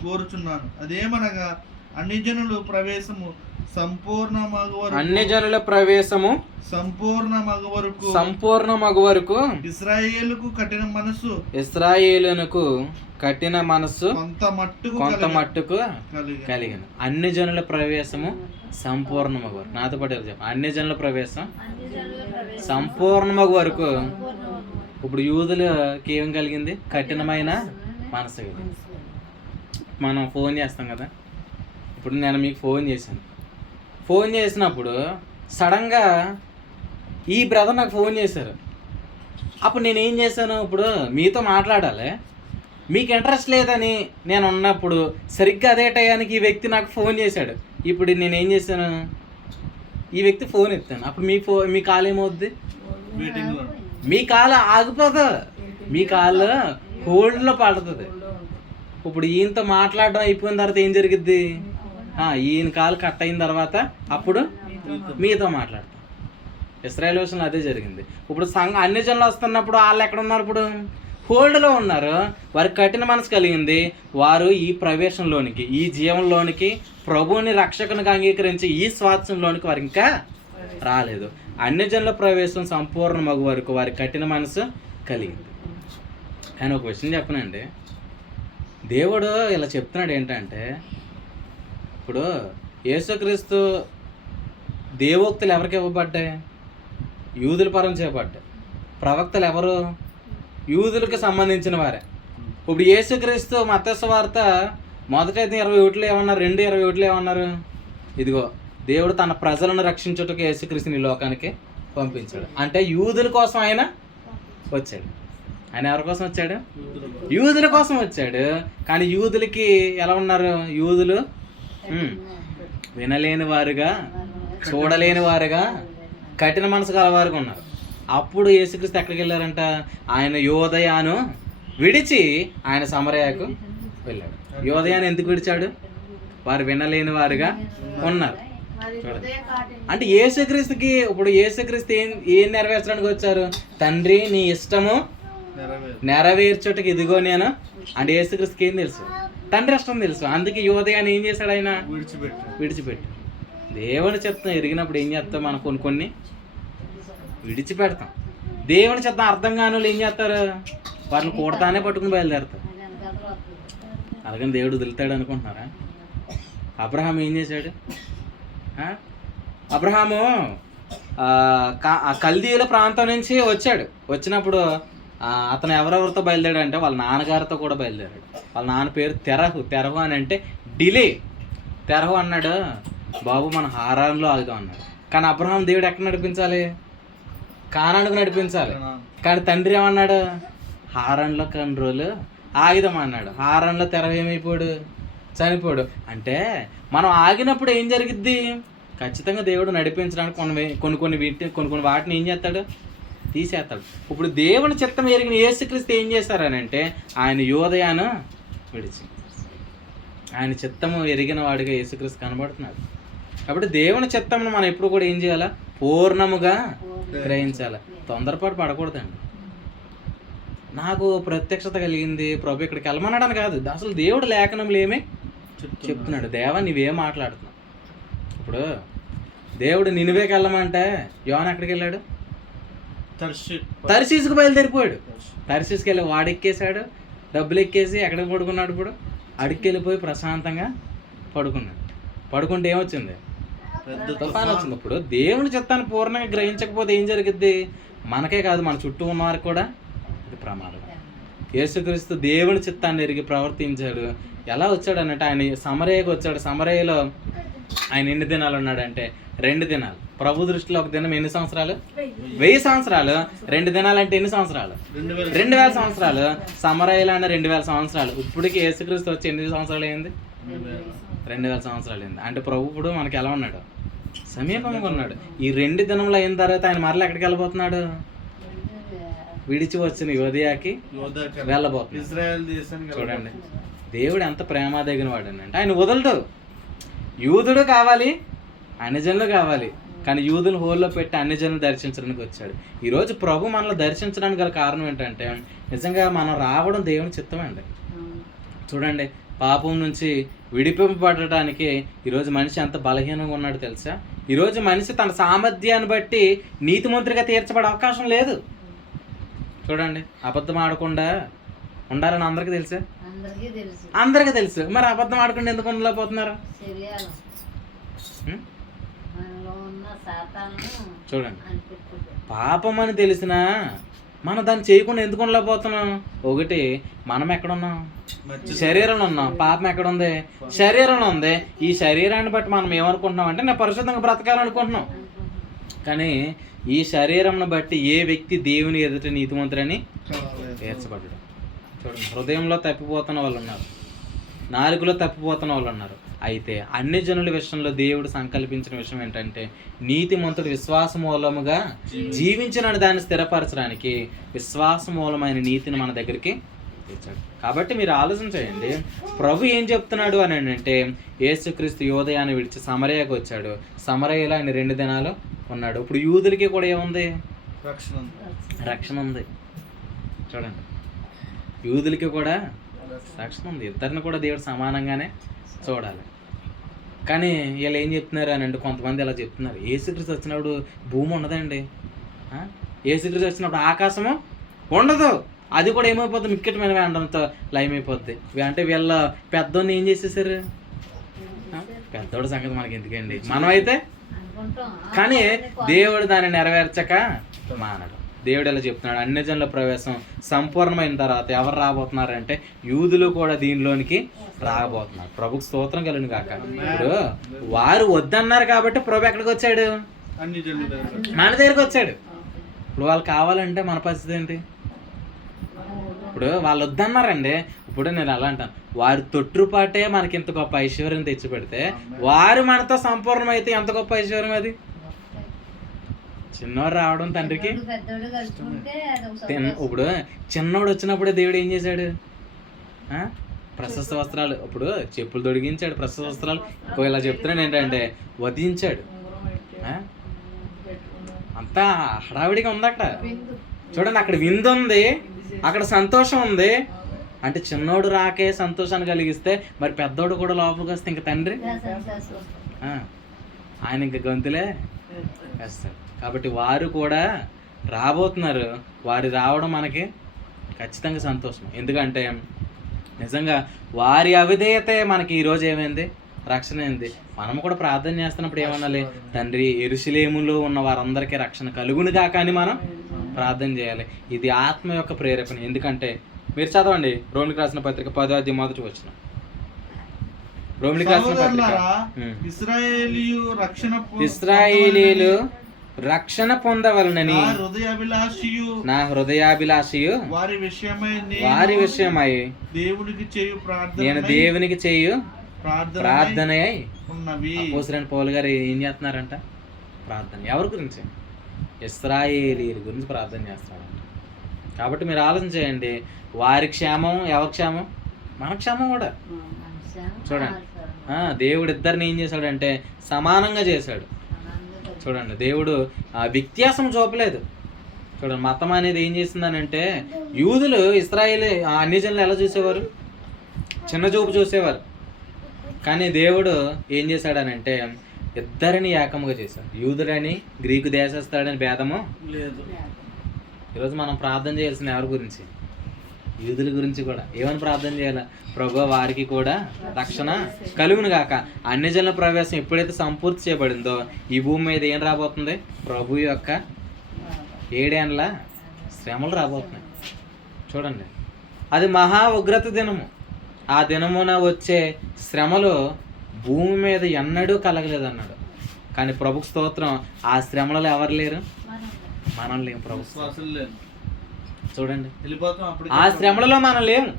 కోరుచున్నాను. అదేమనగా అన్ని జనుల ప్రవేశము సంపూర్ణమగు వరకు ఇశ్రాయేలునకు కఠిన మనస్సు కొంత మట్టుకు కలిగిన. అన్ని జనుల ప్రవేశము సంపూర్ణమగు వరకు. నాతో పాటు చెప్పు, అన్ని జనుల ప్రవేశం సంపూర్ణమగు వరకు. ఇప్పుడు యూదులకి ఏం కలిగింది? కఠినమైన మనసు కలిగింది. మనం ఫోన్ చేస్తాం కదా. ఇప్పుడు నేను మీకు ఫోన్ చేసినప్పుడు సడన్గా ఈ బ్రదర్ నాకు ఫోన్ చేశారు. అప్పుడు నేను ఏం చేశాను? ఇప్పుడు మీతో మాట్లాడాలి, మీకు ఇంట్రెస్ట్ లేదని నేను ఉన్నప్పుడు సరిగ్గా అదే టయానికి ఈ వ్యక్తి నాకు ఫోన్ చేశాడు. ఇప్పుడు నేను ఏం చేశాను? ఈ వ్యక్తి ఫోన్ ఎత్తాను. అప్పుడు మీ కాల్ ఏమవుద్ది? మీ కాల్ ఆగిపోతుంది, మీ కాల్ హోల్డ్లో పడుతుంది. ఇప్పుడు ఈయనతో మాట్లాడడం అయిపోయిన తర్వాత ఏం జరిగిద్ది? ఈయన కాల్ కట్ అయిన తర్వాత అప్పుడు మీతో మాట్లాడతాం. ఇశ్రాయేల్ విషయంలో అదే జరిగింది. ఇప్పుడు అన్ని జనులు వస్తున్నప్పుడు వాళ్ళు ఎక్కడ ఉన్నారు? ఇప్పుడు హోల్డ్లో ఉన్నారు. వారికి కఠిన మనసు కలిగింది. వారు ఈ ప్రవేశంలోనికి, ఈ జీవంలోనికి, ప్రభువుని రక్షకునిగా అంగీకరించి ఈ స్వాస్థ్యంలోనికి వారు ఇంకా రాలేదు. అన్ని జనుల ప్రవేశం సంపూర్ణ మగు వరకు వారి కఠిన మనసు కలిగింది. కానీ ఒక విషయం చెప్పనండి, దేవుడు ఇలా చెప్తున్నాడు ఏంటంటే, ఇప్పుడు యేసుక్రీస్తు దేవోక్తులు ఎవరికి ఇవ్వబడ్డాయి? యూదుల పరం చేపడ్డాయి. ప్రవక్తలు ఎవరు? యూదులకు సంబంధించిన వారే. ఇప్పుడు యేసుక్రీస్తు మత్తయి సువార్త 1:21 ఏమన్నారు? 2:21 ఏమన్నారు? ఇదిగో దేవుడు తన ప్రజలను రక్షించుటకు యేసుక్రీస్తుని ఈ లోకానికి పంపించాడు. అంటే యూదుల కోసం ఆయన వచ్చాడు. ఆయన ఎవరి కోసం వచ్చాడు? యూదుల కోసం వచ్చాడు. కానీ యూదులకి ఎలా ఉన్నారు? యూదులు వినలేని వారుగా చూడలేని వారుగా కఠిన మనసు గల వారుగా ఉన్నారు. అప్పుడు యేసుక్రీస్తు ఎక్కడికి వెళ్ళారంట? ఆయన యోదయాను విడిచి ఆయన సమరయకు వెళ్ళాడు. యోదయాన్ని ఎందుకు విడిచాడు? వారు వినలేని వారుగా ఉన్నారు. అంటే యేసుక్రీస్తుకి ఇప్పుడు యేసుక్రీస్తు ఏం నెరవేర్చడానికి వచ్చారు? తండ్రి నీ ఇష్టము నెరవేర్చుటకి ఇదిగో నేను. అంటే యేసుక్రీస్తుకి ఏం తెలుసు? తండ్రి ఇష్టం తెలుసు. అందుకే యోదయాన్ని ఏం చేశాడు? ఆయన విడిచిపెట్టు. దేవుని చిత్తం ఎరిగినప్పుడు ఏం చేస్తాం? మనం కొన్ని విడిచిపెడతాం. దేవుని చిత్తం అర్థం కాని వాళ్ళు ఏం చేస్తారు? వారిని కూడతానే పట్టుకుని బయలుదేరుతారు. అలాగని దేవుడు వదులుతాడు అనుకుంటున్నారా? అబ్రహాం ఏం చేశాడు? అబ్రహాము కల్దీయుల ప్రాంతం నుంచి వచ్చాడు. వచ్చినప్పుడు అతను ఎవరెవరితో బయలుదేరాడు అంటే వాళ్ళ నాన్నగారితో కూడా బయలుదేరాడు. వాళ్ళ నాన్న పేరు తెరహు అని అంటే డిలే. తెరహు అన్నాడు, బాబు మన హారాన్లో ఆగుదాం అన్నాడు. కానీ అబ్రహాం దేవుడు ఎక్కడ నడిపించాలి? కానానుకు నడిపించాలి. కానీ తండ్రి ఏమన్నాడు? హారాన్లో కొన్ని రోజులు ఆగిదాం అన్నాడు. హారాన్లో తెరహు ఏమైపోయాడు? చనిపోయాడు. అంటే మనం ఆగినప్పుడు ఏం జరిగిద్ది? ఖచ్చితంగా దేవుడు నడిపించడానికి కొన్ని వాటిని ఏం చేస్తాడు? తీసేస్తాడు. ఇప్పుడు దేవుని చిత్తం ఎరిగిన యేసుక్రీస్తు ఏం చేస్తారని అంటే ఆయన యోదయాను విడిచి ఆయన చిత్తము ఎరిగిన వాడిగా యేసుక్రీస్తు కనబడుతున్నాడు. కాబట్టి దేవుని చిత్తమును మనం ఎప్పుడు కూడా ఏం చేయాలా? పూర్ణముగా గ్రహించాలి. తొందరపాటు పడకూడదండి. నాకు ప్రత్యక్షత కలిగింది, ప్రభు ఇక్కడికి వెళ్ళమనడానికి కాదు, అసలు దేవుడు లేఖనంలో ఏమి చెప్తున్నాడు? దేవా నీవేం మాట్లాడుతున్నావు? ఇప్పుడు దేవుడు నినివేకి వెళ్ళమంటే యోన ఎక్కడికి వెళ్ళాడు? తర్షీసుకు బయలుదేరిపోయాడు. తర్షీసుకి వెళ్ళి వాడు ఎక్కేశాడు, డబ్బులు ఎక్కేసి ఎక్కడికి పడుకున్నాడు? ఇప్పుడు అడికి వెళ్ళిపోయి ప్రశాంతంగా పడుకుంటే ఏమొచ్చింది? తుఫాను వచ్చింది. ఇప్పుడు దేవుని చిత్తాన్ని పూర్ణంగా గ్రహించకపోతే ఏం జరిగిద్ది? మనకే కాదు, మన చుట్టూ ఉన్న వారికి కూడా ఇది ప్రమాదం. యేసుక్రీస్తు దేవుని చిత్తాన్ని ఎరిగి ప్రవర్తించాడు. ఎలా వచ్చాడు అన్నట్టు ఆయన సమరయకు వచ్చాడు. సమరయలో ఆయన ఎన్ని దినాలు ఉన్నాడంటే 2 దినాలు. ప్రభు దృష్టిలో ఒక దినం ఎన్ని సంవత్సరాలు? 1000 సంవత్సరాలు. 2 దినాలు అంటే ఎన్ని సంవత్సరాలు? 2000 సంవత్సరాలు. సమరయలో అంటే 2000 సంవత్సరాలు. ఇప్పటికి యేసుక్రీస్తు వచ్చి ఎన్ని సంవత్సరాలు అయింది? 2000 సంవత్సరాలు అయింది. అంటే ప్రభు ఇప్పుడు మనకి ఎలా ఉన్నాడు? సమీపంగా ఉన్నాడు. ఈ 2 దినంలో అయిన తర్వాత ఆయన మరలా ఎక్కడికి వెళ్ళబోతున్నాడు? విడిచి వచ్చిన యోదయాకి వెళ్ళబోతున్నాడు. చూడండి దేవుడు ఎంత ప్రేమాదగిన వాడు అంటే ఆయన వదలడు. యూదుడు కావాలి, అన్యజనులు కావాలి, కానీ యూదులు హోల్లో పెట్టి అన్యజనులు దర్శించడానికి వచ్చాడు. ఈరోజు ప్రభు మనల్ని దర్శించడానికి గల కారణం ఏంటంటే నిజంగా మనం రావడం దేవుని చిత్తమే అండి. చూడండి పాపం నుంచి విడిపింపబడటానికి ఈరోజు మనిషి ఎంత బలహీనంగా ఉన్నాడు తెలుసా? ఈరోజు మనిషి తన సామర్థ్యాన్ని బట్టి నీతిమంతుడిగా తీర్చబడే అవకాశం లేదు. చూడండి అబద్ధం ఆడకుండా ఉండాలని అందరికీ తెలుసా? అందరికీ తెలుసు. మరి అబద్ధం ఆడకుండా ఎందుకు ఉండలేకపోతున్నారు? చూడండి పాపం అని తెలిసినా మనం దాన్ని చేయకుండా ఎందుకు ఉండలేకపోతున్నాం? ఒకటి మనం ఎక్కడున్నాం? శరీరంలో ఉన్నాం. పాపం ఎక్కడుంది? శరీరంలో ఉంది. ఈ శరీరాన్ని బట్టి మనం ఏమనుకుంటున్నాం అంటే నేను పరిశుద్ధంగా బ్రతకాలనుకుంటున్నాం. కానీ ఈ శరీరంను బట్టి ఏ వ్యక్తి దేవుని ఎదుట నీతిమంతుడని తీర్చబడ్డాడు. చూడండి హృదయంలో తప్పిపోతున్న వాళ్ళు ఉన్నారు, నాలుగులో తప్పిపోతున్న వాళ్ళు ఉన్నారు. అయితే అన్ని జనుల విషయంలో దేవుడు సంకల్పించిన విషయం ఏంటంటే నీతిమంతుడు విశ్వాస మూలముగా జీవించిన దాన్ని స్థిరపరచడానికి విశ్వాస మూలమైన నీతిని మన దగ్గరికి తెచ్చాడు. కాబట్టి మీరు ఆలోచన చేయండి, ప్రభు ఏం చెప్తున్నాడు అని అంటే యేసుక్రీస్తు యోదయాన్ని విడిచి సమరయకు వచ్చాడు. సమరయలో ఆయన 2 దినాలు ఉన్నాడు. ఇప్పుడు యూదులకి కూడా ఏముంది? రక్షణ ఉంది. చూడండి యూదులకి కూడా రక్షణ ఉంది. ఇద్దరిని కూడా దేవుడు సమానంగానే చూడాలి. కానీ వీళ్ళు ఏం చెప్తున్నారు అని అంటే కొంతమంది ఇలా చెప్తున్నారు, యేసుక్రీస్తు వచ్చినప్పుడు భూమి ఉండదండి, యేసుక్రీస్తు వచ్చినప్పుడు ఆకాశము ఉండదు, అది కూడా ఏమైపోతుంది మిక్కటమైన వేండంతో లయమైపోద్ది. అంటే వీళ్ళ పెద్దోడిని ఏం చేసేసారు? పెద్దోడి సంగతి మనకి ఎందుకండి, మనం అయితే. కానీ దేవుడు దాన్ని నెరవేర్చక మానడు. దేవుడు ఎలా చెప్తున్నాడు? అన్యజనుల ప్రవేశం సంపూర్ణమైన తర్వాత ఎవరు రాబోతున్నారంటే యూదులు కూడా దీనిలోనికి రాబోతున్నారు. ప్రభుకు స్తోత్రం కలుగును గాక. ఇప్పుడు వారు వద్దన్నారు కాబట్టి ప్రభు ఎక్కడికి వచ్చాడు? మన దగ్గరికి వచ్చాడు. ఇప్పుడు వాళ్ళు కావాలంటే మన పరిస్థితి ఏంటి? ఇప్పుడు వాళ్ళు వద్దన్నారండి, ఇప్పుడు నేను అలా అంటాను, వారి తొట్టుపాటే మనకి ఇంత గొప్ప ఐశ్వర్యం తెచ్చిపెడితే వారు మనతో సంపూర్ణమైతే ఎంత గొప్ప ఐశ్వర్యం అది. చిన్నవాడు రావడం తండ్రికి పెద్దోడు కలుసుకుంటే ఇప్పుడు చిన్నోడు వచ్చినప్పుడే దేవుడు ఏం చేశాడు, ప్రశస్త వస్త్రాలు, ఇప్పుడు చెప్పులు తొడిగించాడు, ప్రశస్త వస్త్రాలు. ఇలా చెప్తున్నాను ఏంటంటే వధించాడు. అంతా హడావిడిగా ఉంది అక్కడ. చూడండి, అక్కడ విందు ఉంది, అక్కడ సంతోషం ఉంది. అంటే చిన్నోడు రాకే సంతోషాన్ని కలిగిస్తే మరి పెద్దోడు కూడా లోపలికి వస్తే ఇంక తండ్రి ఆయన ఇంక గొంతులే వేస్తాడు. కాబట్టి వారు కూడా రాబోతున్నారు. వారు రావడం మనకి ఖచ్చితంగా సంతోషం. ఎందుకంటే నిజంగా వారి అవిధేయతే మనకి ఈరోజు ఏమైంది, రక్షణ అయింది. మనం కూడా ప్రార్థన చేస్తున్నప్పుడు ఏమనాలి, తండ్రి యెరూషలేములో ఉన్న వారందరికీ రక్షణ కలుగును గాక అని మనం ప్రార్థన చేయాలి. ఇది ఆత్మ యొక్క ప్రేరేపణ. ఎందుకంటే మీరు చదవండి రోమిలికి రాసిన పత్రిక 10వ అధ్యాయం మొదటి వచనం. రోమిలికి రాసిన పత్రిక, ఇశ్రాయేలీయులు రక్షణ పొందవలనని నా హృదయాభిలాషియు వారి విషయమై నేను దేవునికి చేయు ప్రార్థన అపోస్తలుడైన పౌలు గారు ఏం చేస్తున్నారంట, ప్రార్థన. ఎవరి గురించి? ఇశ్రాయేలీయుల గురించి ప్రార్థన చేస్తున్నారంట. కాబట్టి మీరు ఆలోచన చేయండి, వారి క్షేమం ఎవరి క్షేమం? మన క్షేమం కూడా. చూడండి, దేవుడు ఇద్దరిని ఏం చేశాడంటే సమానంగా చేశాడు. చూడండి, దేవుడు వ్యత్యాసం చూపలేదు. చూడండి, మతం అనేది ఏం చేసిందనంటే, యూదులు ఇశ్రాయేలు అన్ని జనులు ఎలా చూసేవారు, చిన్న చూపు చూసేవారు. కానీ దేవుడు ఏం చేశాడనంటే ఇద్దరిని ఏకముగా చేశాడు. యూదుడని గ్రీకు దేశస్థుడని భేదము లేదు. ఈరోజు మనం ప్రార్థన చేయాల్సిన ఎవరి గురించి? యూదుల గురించి కూడా. ఏమని ప్రార్థన చేయాలి? ప్రభువా వారికి కూడా రక్షణ కలుగును గాక. అన్ని జనుల ప్రవేశం ఎప్పుడైతే సంపూర్తి చేయబడిందో ఈ భూమి మీద ఏం రాబోతుంది? ప్రభు యొక్క 7 ఏండ్ల శ్రమలు రాబోతున్నాయి. చూడండి, అది మహా ఉగ్రత దినము. ఆ దినమున వచ్చే శ్రమలు భూమి మీద ఎన్నడూ కలగలేదన్నాడు. కానీ ప్రభుకు స్తోత్రం, ఆ శ్రమలలో ఎవరు లేరు? మనం లేము. ప్రభు చూడండి, ఆ శ్రమలలో మనం లేము.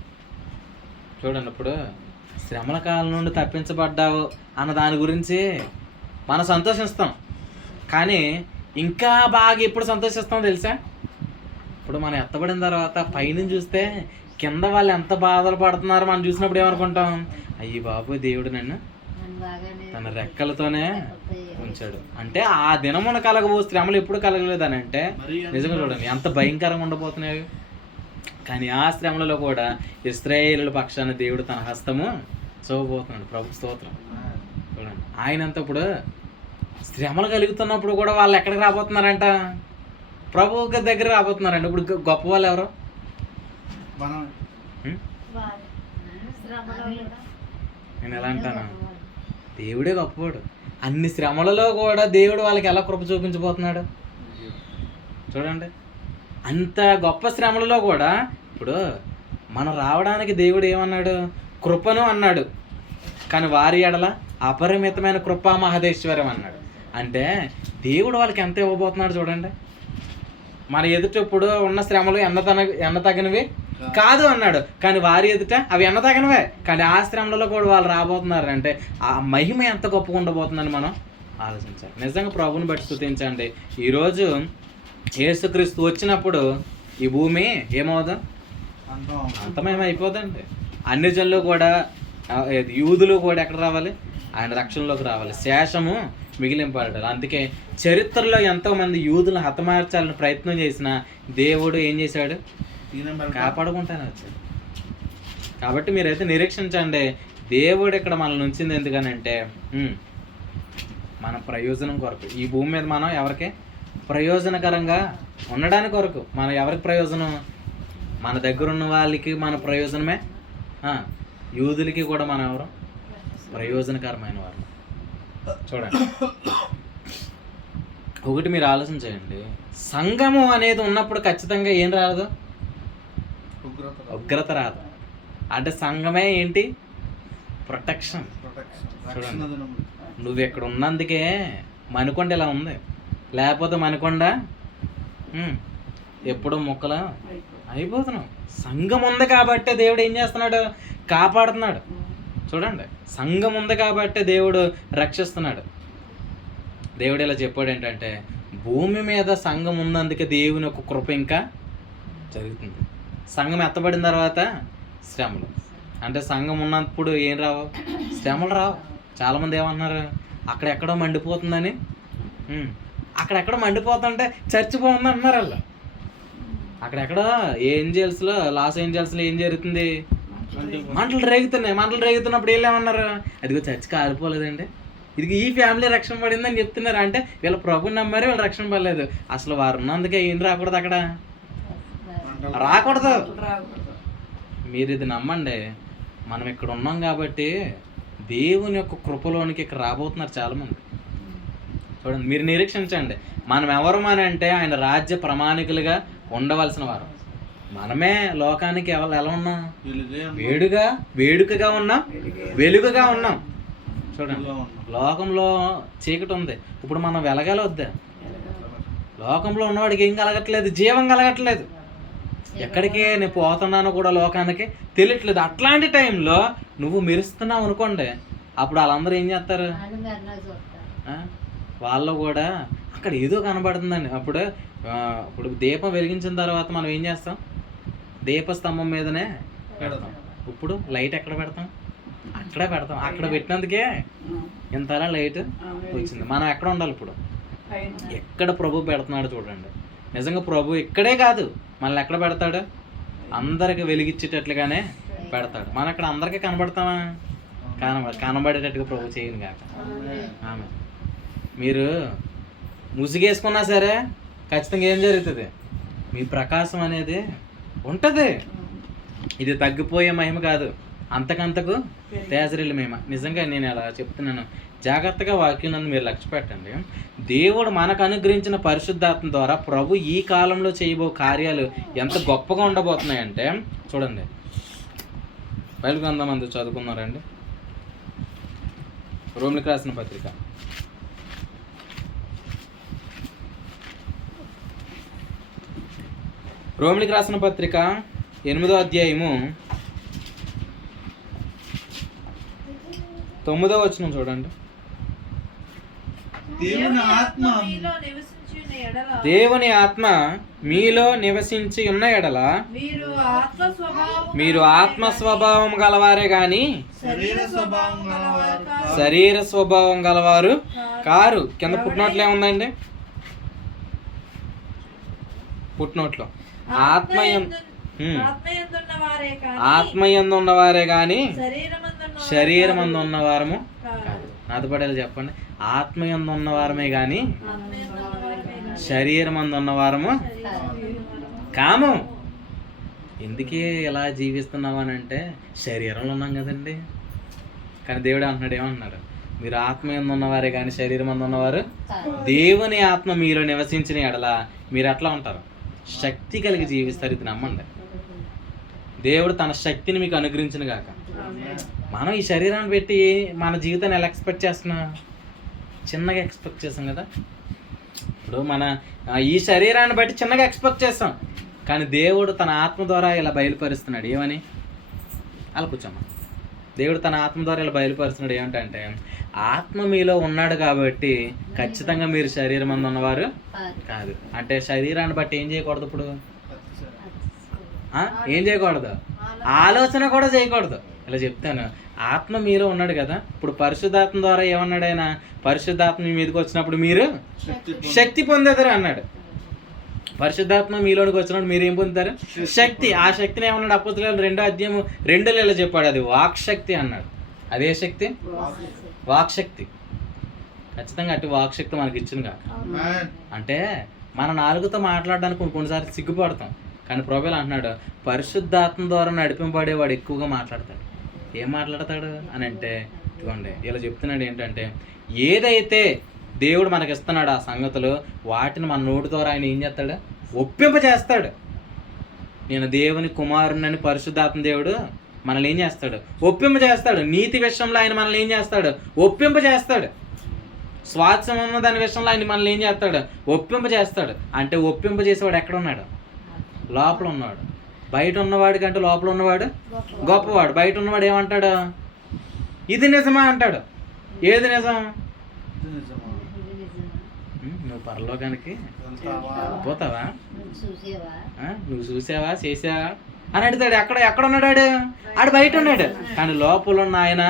చూడండి, ఇప్పుడు శ్రమల కాలం నుండి తప్పించబడ్డావు అన్న దాని గురించి మనం సంతోషిస్తాం. కానీ ఇంకా బాగా ఎప్పుడు సంతోషిస్తాం తెలుసా? ఇప్పుడు మనం ఎత్తబడిన తర్వాత పైనుంచి చూస్తే కింద వాళ్ళు ఎంత బాధలు పడుతున్నారో మనం చూసినప్పుడు ఏమనుకుంటాం, అయ్యి బాబు దేవుడు నన్ను తన రెక్కలతోనే ఉంచాడు. అంటే ఆ దినమున కలగబో శ్రమలు ఎప్పుడు కలగలేదని అంటే నిజంగా చూడండి ఎంత భయంకరంగా ఉండబోతున్నాయి. కానీ ఆ శ్రమలలో కూడా ఇశ్రాయేలుల పక్షాన దేవుడు తన హస్తము చూపబోతున్నాడు. ప్రభు స్తోత్రం. చూడండి, ఆయనంత ఇప్పుడు శ్రమలు కలుగుతున్నప్పుడు కూడా వాళ్ళు ఎక్కడికి రాబోతున్నారంట? ప్రభు దగ్గర రాబోతున్నారంట. ఇప్పుడు గొప్ప వాళ్ళు ఎవరు? నేను ఎలా అంటాను, దేవుడే గొప్పవాడు. అన్ని శ్రమలలో కూడా దేవుడు వాళ్ళకి ఎలా కృప చూపించబోతున్నాడు చూడండి. అంత గొప్ప శ్రమలలో కూడా ఇప్పుడు మనం రావడానికి దేవుడు ఏమన్నాడు? కృపను అన్నాడు. కానీ వారి ఎడల అపరిమితమైన కృపా మహదేశ్వర్యం అన్నాడు. అంటే దేవుడు వాళ్ళకి ఎంత ఇవ్వబోతున్నాడు చూడండి. మన ఎదుట ఇప్పుడు ఉన్న శ్రమలు ఎన్న తగినవి కాదు అన్నాడు. కానీ వారి ఎదుట అవి ఎన్న తగినవే. కానీ ఆ శ్రమలలో కూడా వాళ్ళు రాబోతున్నారు. అంటే ఆ మహిమ ఎంత గొప్పగా ఉండబోతుందని మనం ఆలోచించాలి. నిజంగా ప్రభుని బట్టి స్తుతించండి. ఈరోజు యేసుక్రీస్తు వచ్చినప్పుడు ఈ భూమి ఏమవుదా? అంతమేమైపోదండి. అన్ని జనులు కూడా, యూదులు కూడా ఎక్కడ రావాలి? ఆయన రక్షణలోకి రావాలి. శేషము మిగిలింపబడాలి. అందుకే చరిత్రలో ఎంతోమంది యూదులను హతమార్చాలని ప్రయత్నం చేసిన దేవుడు ఏం చేశాడు? కాపాడుకుంటానే వచ్చాడు. కాబట్టి మీరైతే నిరీక్షించండి. దేవుడు ఇక్కడ మనల్ని ఉంచింది ఎందుకనంటే మన ప్రయోజనం కొరకు. ఈ భూమి మీద మనం ఎవరికి ప్రయోజనకరంగా ఉండడానికి కొరకు. మనం ఎవరికి ప్రయోజనం? మన దగ్గర ఉన్న వాళ్ళకి మన ప్రయోజనమే. యూదులకి కూడా మనం ఎవరు? ప్రయోజనకరమైన వారు. చూడండి, ఒకటి మీరు ఆలోచన చేయండి. సంఘము అనేది ఉన్నప్పుడు ఖచ్చితంగా ఏం రాదు? ఉగ్రత రాదు. అంటే సంఘమే ఏంటి? ప్రొటెక్షన్. చూడండి, నువ్వు ఇక్కడ ఉన్నందుకే మణికొండ ఇలా ఉంది. లేకపోతే మణికొండ ఎప్పుడో మొక్కలా అయిపోతున్నాం. సంఘం ఉంది కాబట్టి దేవుడు ఏం చేస్తున్నాడు? కాపాడుతున్నాడు. చూడండి, సంఘం ఉంది కాబట్టి దేవుడు రక్షిస్తున్నాడు. దేవుడు ఇలా చెప్పాడు ఏంటంటే, భూమి మీద సంఘం ఉన్నందుకే దేవుని ఒక కృప ఇంకా జరుగుతుంది. సంఘం ఎత్తబడిన తర్వాత శ్రమలు, అంటే సంఘం ఉన్నప్పుడు ఏం రావు? శ్రమలు రావు. చాలామంది ఏమంటున్నారు, అక్కడెక్కడో మండిపోతుందని. అక్కడెక్కడో మండిపోతుంటే చర్చి బాగుంది అంటున్నారు వాళ్ళు. అక్కడెక్కడో ఏంజల్స్లో, లాస్ ఏంజల్స్లో ఏం జరుగుతుంది? మంటలు రేగుతున్నాయి. మంటలు రేగుతున్నప్పుడు వీళ్ళు ఏమన్నారు? అదిగో చర్చి కాలిపోలేదండి, ఇది ఈ ఫ్యామిలీ రక్షణ పడిందని చెప్తున్నారు. అంటే వీళ్ళ ప్రభుని నమ్మారు, వీళ్ళు రక్షణ పడలేదు. అసలు వారు ఉన్నందుకే ఏం రాకూడదు, అక్కడ రాకూడదు. మీరు ఇది నమ్మండి, మనం ఇక్కడ ఉన్నాం కాబట్టి దేవుని యొక్క కృపలోనికి ఇక్కడ రాబోతున్నారు చాలామంది. చూడండి, మీరు నిరీక్షించండి. మనం ఎవరు అంటే ఆయన రాజ్య ప్రమాణికులుగా ఉండవలసిన వారు. మనమే లోకానికి ఎలా ఉన్నాం? వేడుకగా ఉన్నాం, వెలుగుగా ఉన్నాం. చూడండి, లోకంలో చీకటి ఉంది, ఇప్పుడు మనం వెలగలొద్దా? లోకంలో ఉన్నవాడికి ఏం కలగట్లేదు? జీవం కలగట్లేదు. ఎక్కడికి నేను పోతున్నాను కూడా లోకానికి తెలియట్లేదు. అట్లాంటి టైంలో నువ్వు మెరుస్తున్నావు అనుకోండి, అప్పుడు వాళ్ళందరూ ఏం చేస్తారు? వాళ్ళు కూడా అక్కడ ఏదో కనబడుతుందండి. ఇప్పుడు దీపం వెలిగించిన తర్వాత మనం ఏం చేస్తాం? దీపస్తంభం మీదనే పెడతాం. ఇప్పుడు లైట్ ఎక్కడ పెడతాం? అక్కడే పెడతాం. అక్కడ పెట్టినందుకే ఇంతలా లైట్ వచ్చింది. మనం ఎక్కడ ఉండాలి? ఇప్పుడు ఎక్కడ ప్రభు పెడుతున్నాడు చూడండి. నిజంగా ప్రభు ఇక్కడే కాదు, మళ్ళీ ఎక్కడ పెడతాడు? అందరికి వెలిగించేటట్లుగానే పెడతాడు. మనం అక్కడ అందరికీ కనబడతామా? కనబడేటట్టుగా ప్రభు చేయను కాక. ఆమె మీరు ముసుగేసుకున్నా సరే ఖచ్చితంగా ఏం జరుగుతుంది? మీ ప్రకాశం అనేది ఉంటుంది. ఇది తగ్గిపోయే మహిమ కాదు, అంతకంతకు తేజరిల్లు మహిమ. నిజంగా నేను అలా చెప్తున్నాను. జాగ్రత్తగా వాక్యం నన్ను మీరు లక్ష్య పెట్టండి. దేవుడు మనకు అనుగ్రహించిన పరిశుద్ధాత్మ ద్వారా ప్రభు ఈ కాలంలో చేయబో కార్యాలు ఎంత గొప్పగా ఉండబోతున్నాయంటే చూడండి. బైబిల్ గ్రంథం అంతా చదువుకున్నారండి. రోమిలికి రాసిన పత్రిక రోమిలికి రాసిన పత్రిక 8వ అధ్యాయము 9వ వచనం చూడండి. దేవుని ఆత్మ మీలో నివసించి ఉన్న ఎడల మీరు ఆత్మ స్వభావం గలవారే గాని శరీర స్వభావం గలవారు కారు. కింద పుట్టినోట్లో ఏముందండి? పుట్టినోట్లో ఆత్మయందు ఉన్నవారే గాని శరీరమందు ఉన్నవారము కాదు. నాతో పడేలా చెప్పండి. ఆత్మయందు ఉన్నవారమే గాని శరీరమందు ఉన్నవారము కాము. ఎందుకే ఇలా జీవిస్తున్నామనంటే శరీరంలో ఉన్నాం కదండి. కానీ దేవుడు అంటున్నాడు, ఏమంటున్నాడు? మీరు ఆత్మయందు ఉన్నవారే కానీ శరీరమందు ఉన్నవారు దేవుని ఆత్మ మీలో నివసించిన ఎడల మీరు ఎట్లా ఉంటారు? శక్తి కలిగి జీవిస్తారు. ఇది నమ్మండి. దేవుడు తన శక్తిని మీకు అనుగ్రహించిన గాక. మనం ఈ శరీరాన్ని పెట్టి మన జీవితాన్ని ఎలా ఎక్స్పెక్ట్ చేస్తున్నాం? చిన్నగా ఎక్స్పెక్ట్ చేస్తాం కదా. ఇప్పుడు మన ఈ శరీరాన్ని బట్టి చిన్నగా ఎక్స్పెక్ట్ చేస్తాం, కానీ దేవుడు తన ఆత్మ ద్వారా ఇలా బయలుపరుస్తున్నాడు. ఏమని? అలా కూర్చోమ్మా. దేవుడు తన ఆత్మ ద్వారా ఇలా బయలుపరుస్తున్నాడు. ఏమిటంటే ఆత్మ మీలో ఉన్నాడు కాబట్టి ఖచ్చితంగా మీరు శరీరం మంది ఉన్నవారు కాదు. అంటే శరీరాన్ని బట్టి ఏం చేయకూడదు? ఇప్పుడు ఏం చేయకూడదు? ఆలోచన కూడా చేయకూడదు. ఇలా చెప్తాను. ఆత్మ మీలో ఉన్నాడు కదా. ఇప్పుడు పరిశుద్ధాత్మ ద్వారా ఏమన్నాడు ఆయన? పరిశుద్ధాత్మ మీ మీదకి వచ్చినప్పుడు మీరు శక్తి పొందేదారు అన్నాడు. పరిశుద్ధాత్మ మీలోనికి వచ్చినప్పుడు మీరు ఏం పొందుతారు? శక్తి. ఆ శక్తిని ఏమన్నాడు? అపోస్తలుల 2వ అధ్యాయం 2లో ఇలా చెప్పాడు. అది వాక్శక్తి అన్నాడు. అదే శక్తి వాక్శక్తి. ఖచ్చితంగా అటు వాక్శక్తి మనకి ఇచ్చింది కాక. అంటే మన నాలుగుతో మాట్లాడడానికి కొన్నిసార్లు సిగ్గుపడతాం, కానీ ప్రభువులు అంటున్నాడు పరిశుద్ధాత్మ ద్వారా నడిపింపబడేవాడు ఎక్కువగా మాట్లాడతాడు. ఏం మాట్లాడతాడు అని అంటే ఇదిగోండి ఇలా చెప్తున్నాడు. ఏంటంటే ఏదైతే దేవుడు మనకి ఇస్తున్నాడు ఆ సంగతులు, వాటిని మన నోటి ద్వారా ఆయన ఏం చేస్తాడు? ఒప్పింపజేస్తాడు. నేను దేవుని కుమారుని పరిశుద్ధాత్మ దేవుడు మనల్ని ఏం చేస్తాడు? ఒప్పింపజేస్తాడు. నీతి విషయంలో ఆయన మనల్ని ఏం చేస్తాడు? ఒప్పింపజేస్తాడు. స్వాస్థ్యం ఉన్న దాని విషయంలో ఆయన మనల్ని ఏం చేస్తాడు? ఒప్పింపజేస్తాడు. అంటే ఒప్పింపజేసేవాడు ఎక్కడ ఉన్నాడు? లోపల ఉన్నవాడు. బయట ఉన్నవాడి కంటే లోపల ఉన్నవాడు గొప్పవాడు. బయట ఉన్నవాడు ఏమంటాడు? ఇది నిజమా అంటాడు. ఏది నిజం? నువ్వు పరలోకానికి పోతావా? నువ్వు చూసావా, చేసావా అని అడుగుతాడు. ఎక్కడ ఉన్నాడు? ఆడు బయట ఉన్నాడు. కానీ లోపల ఉన్న ఆయన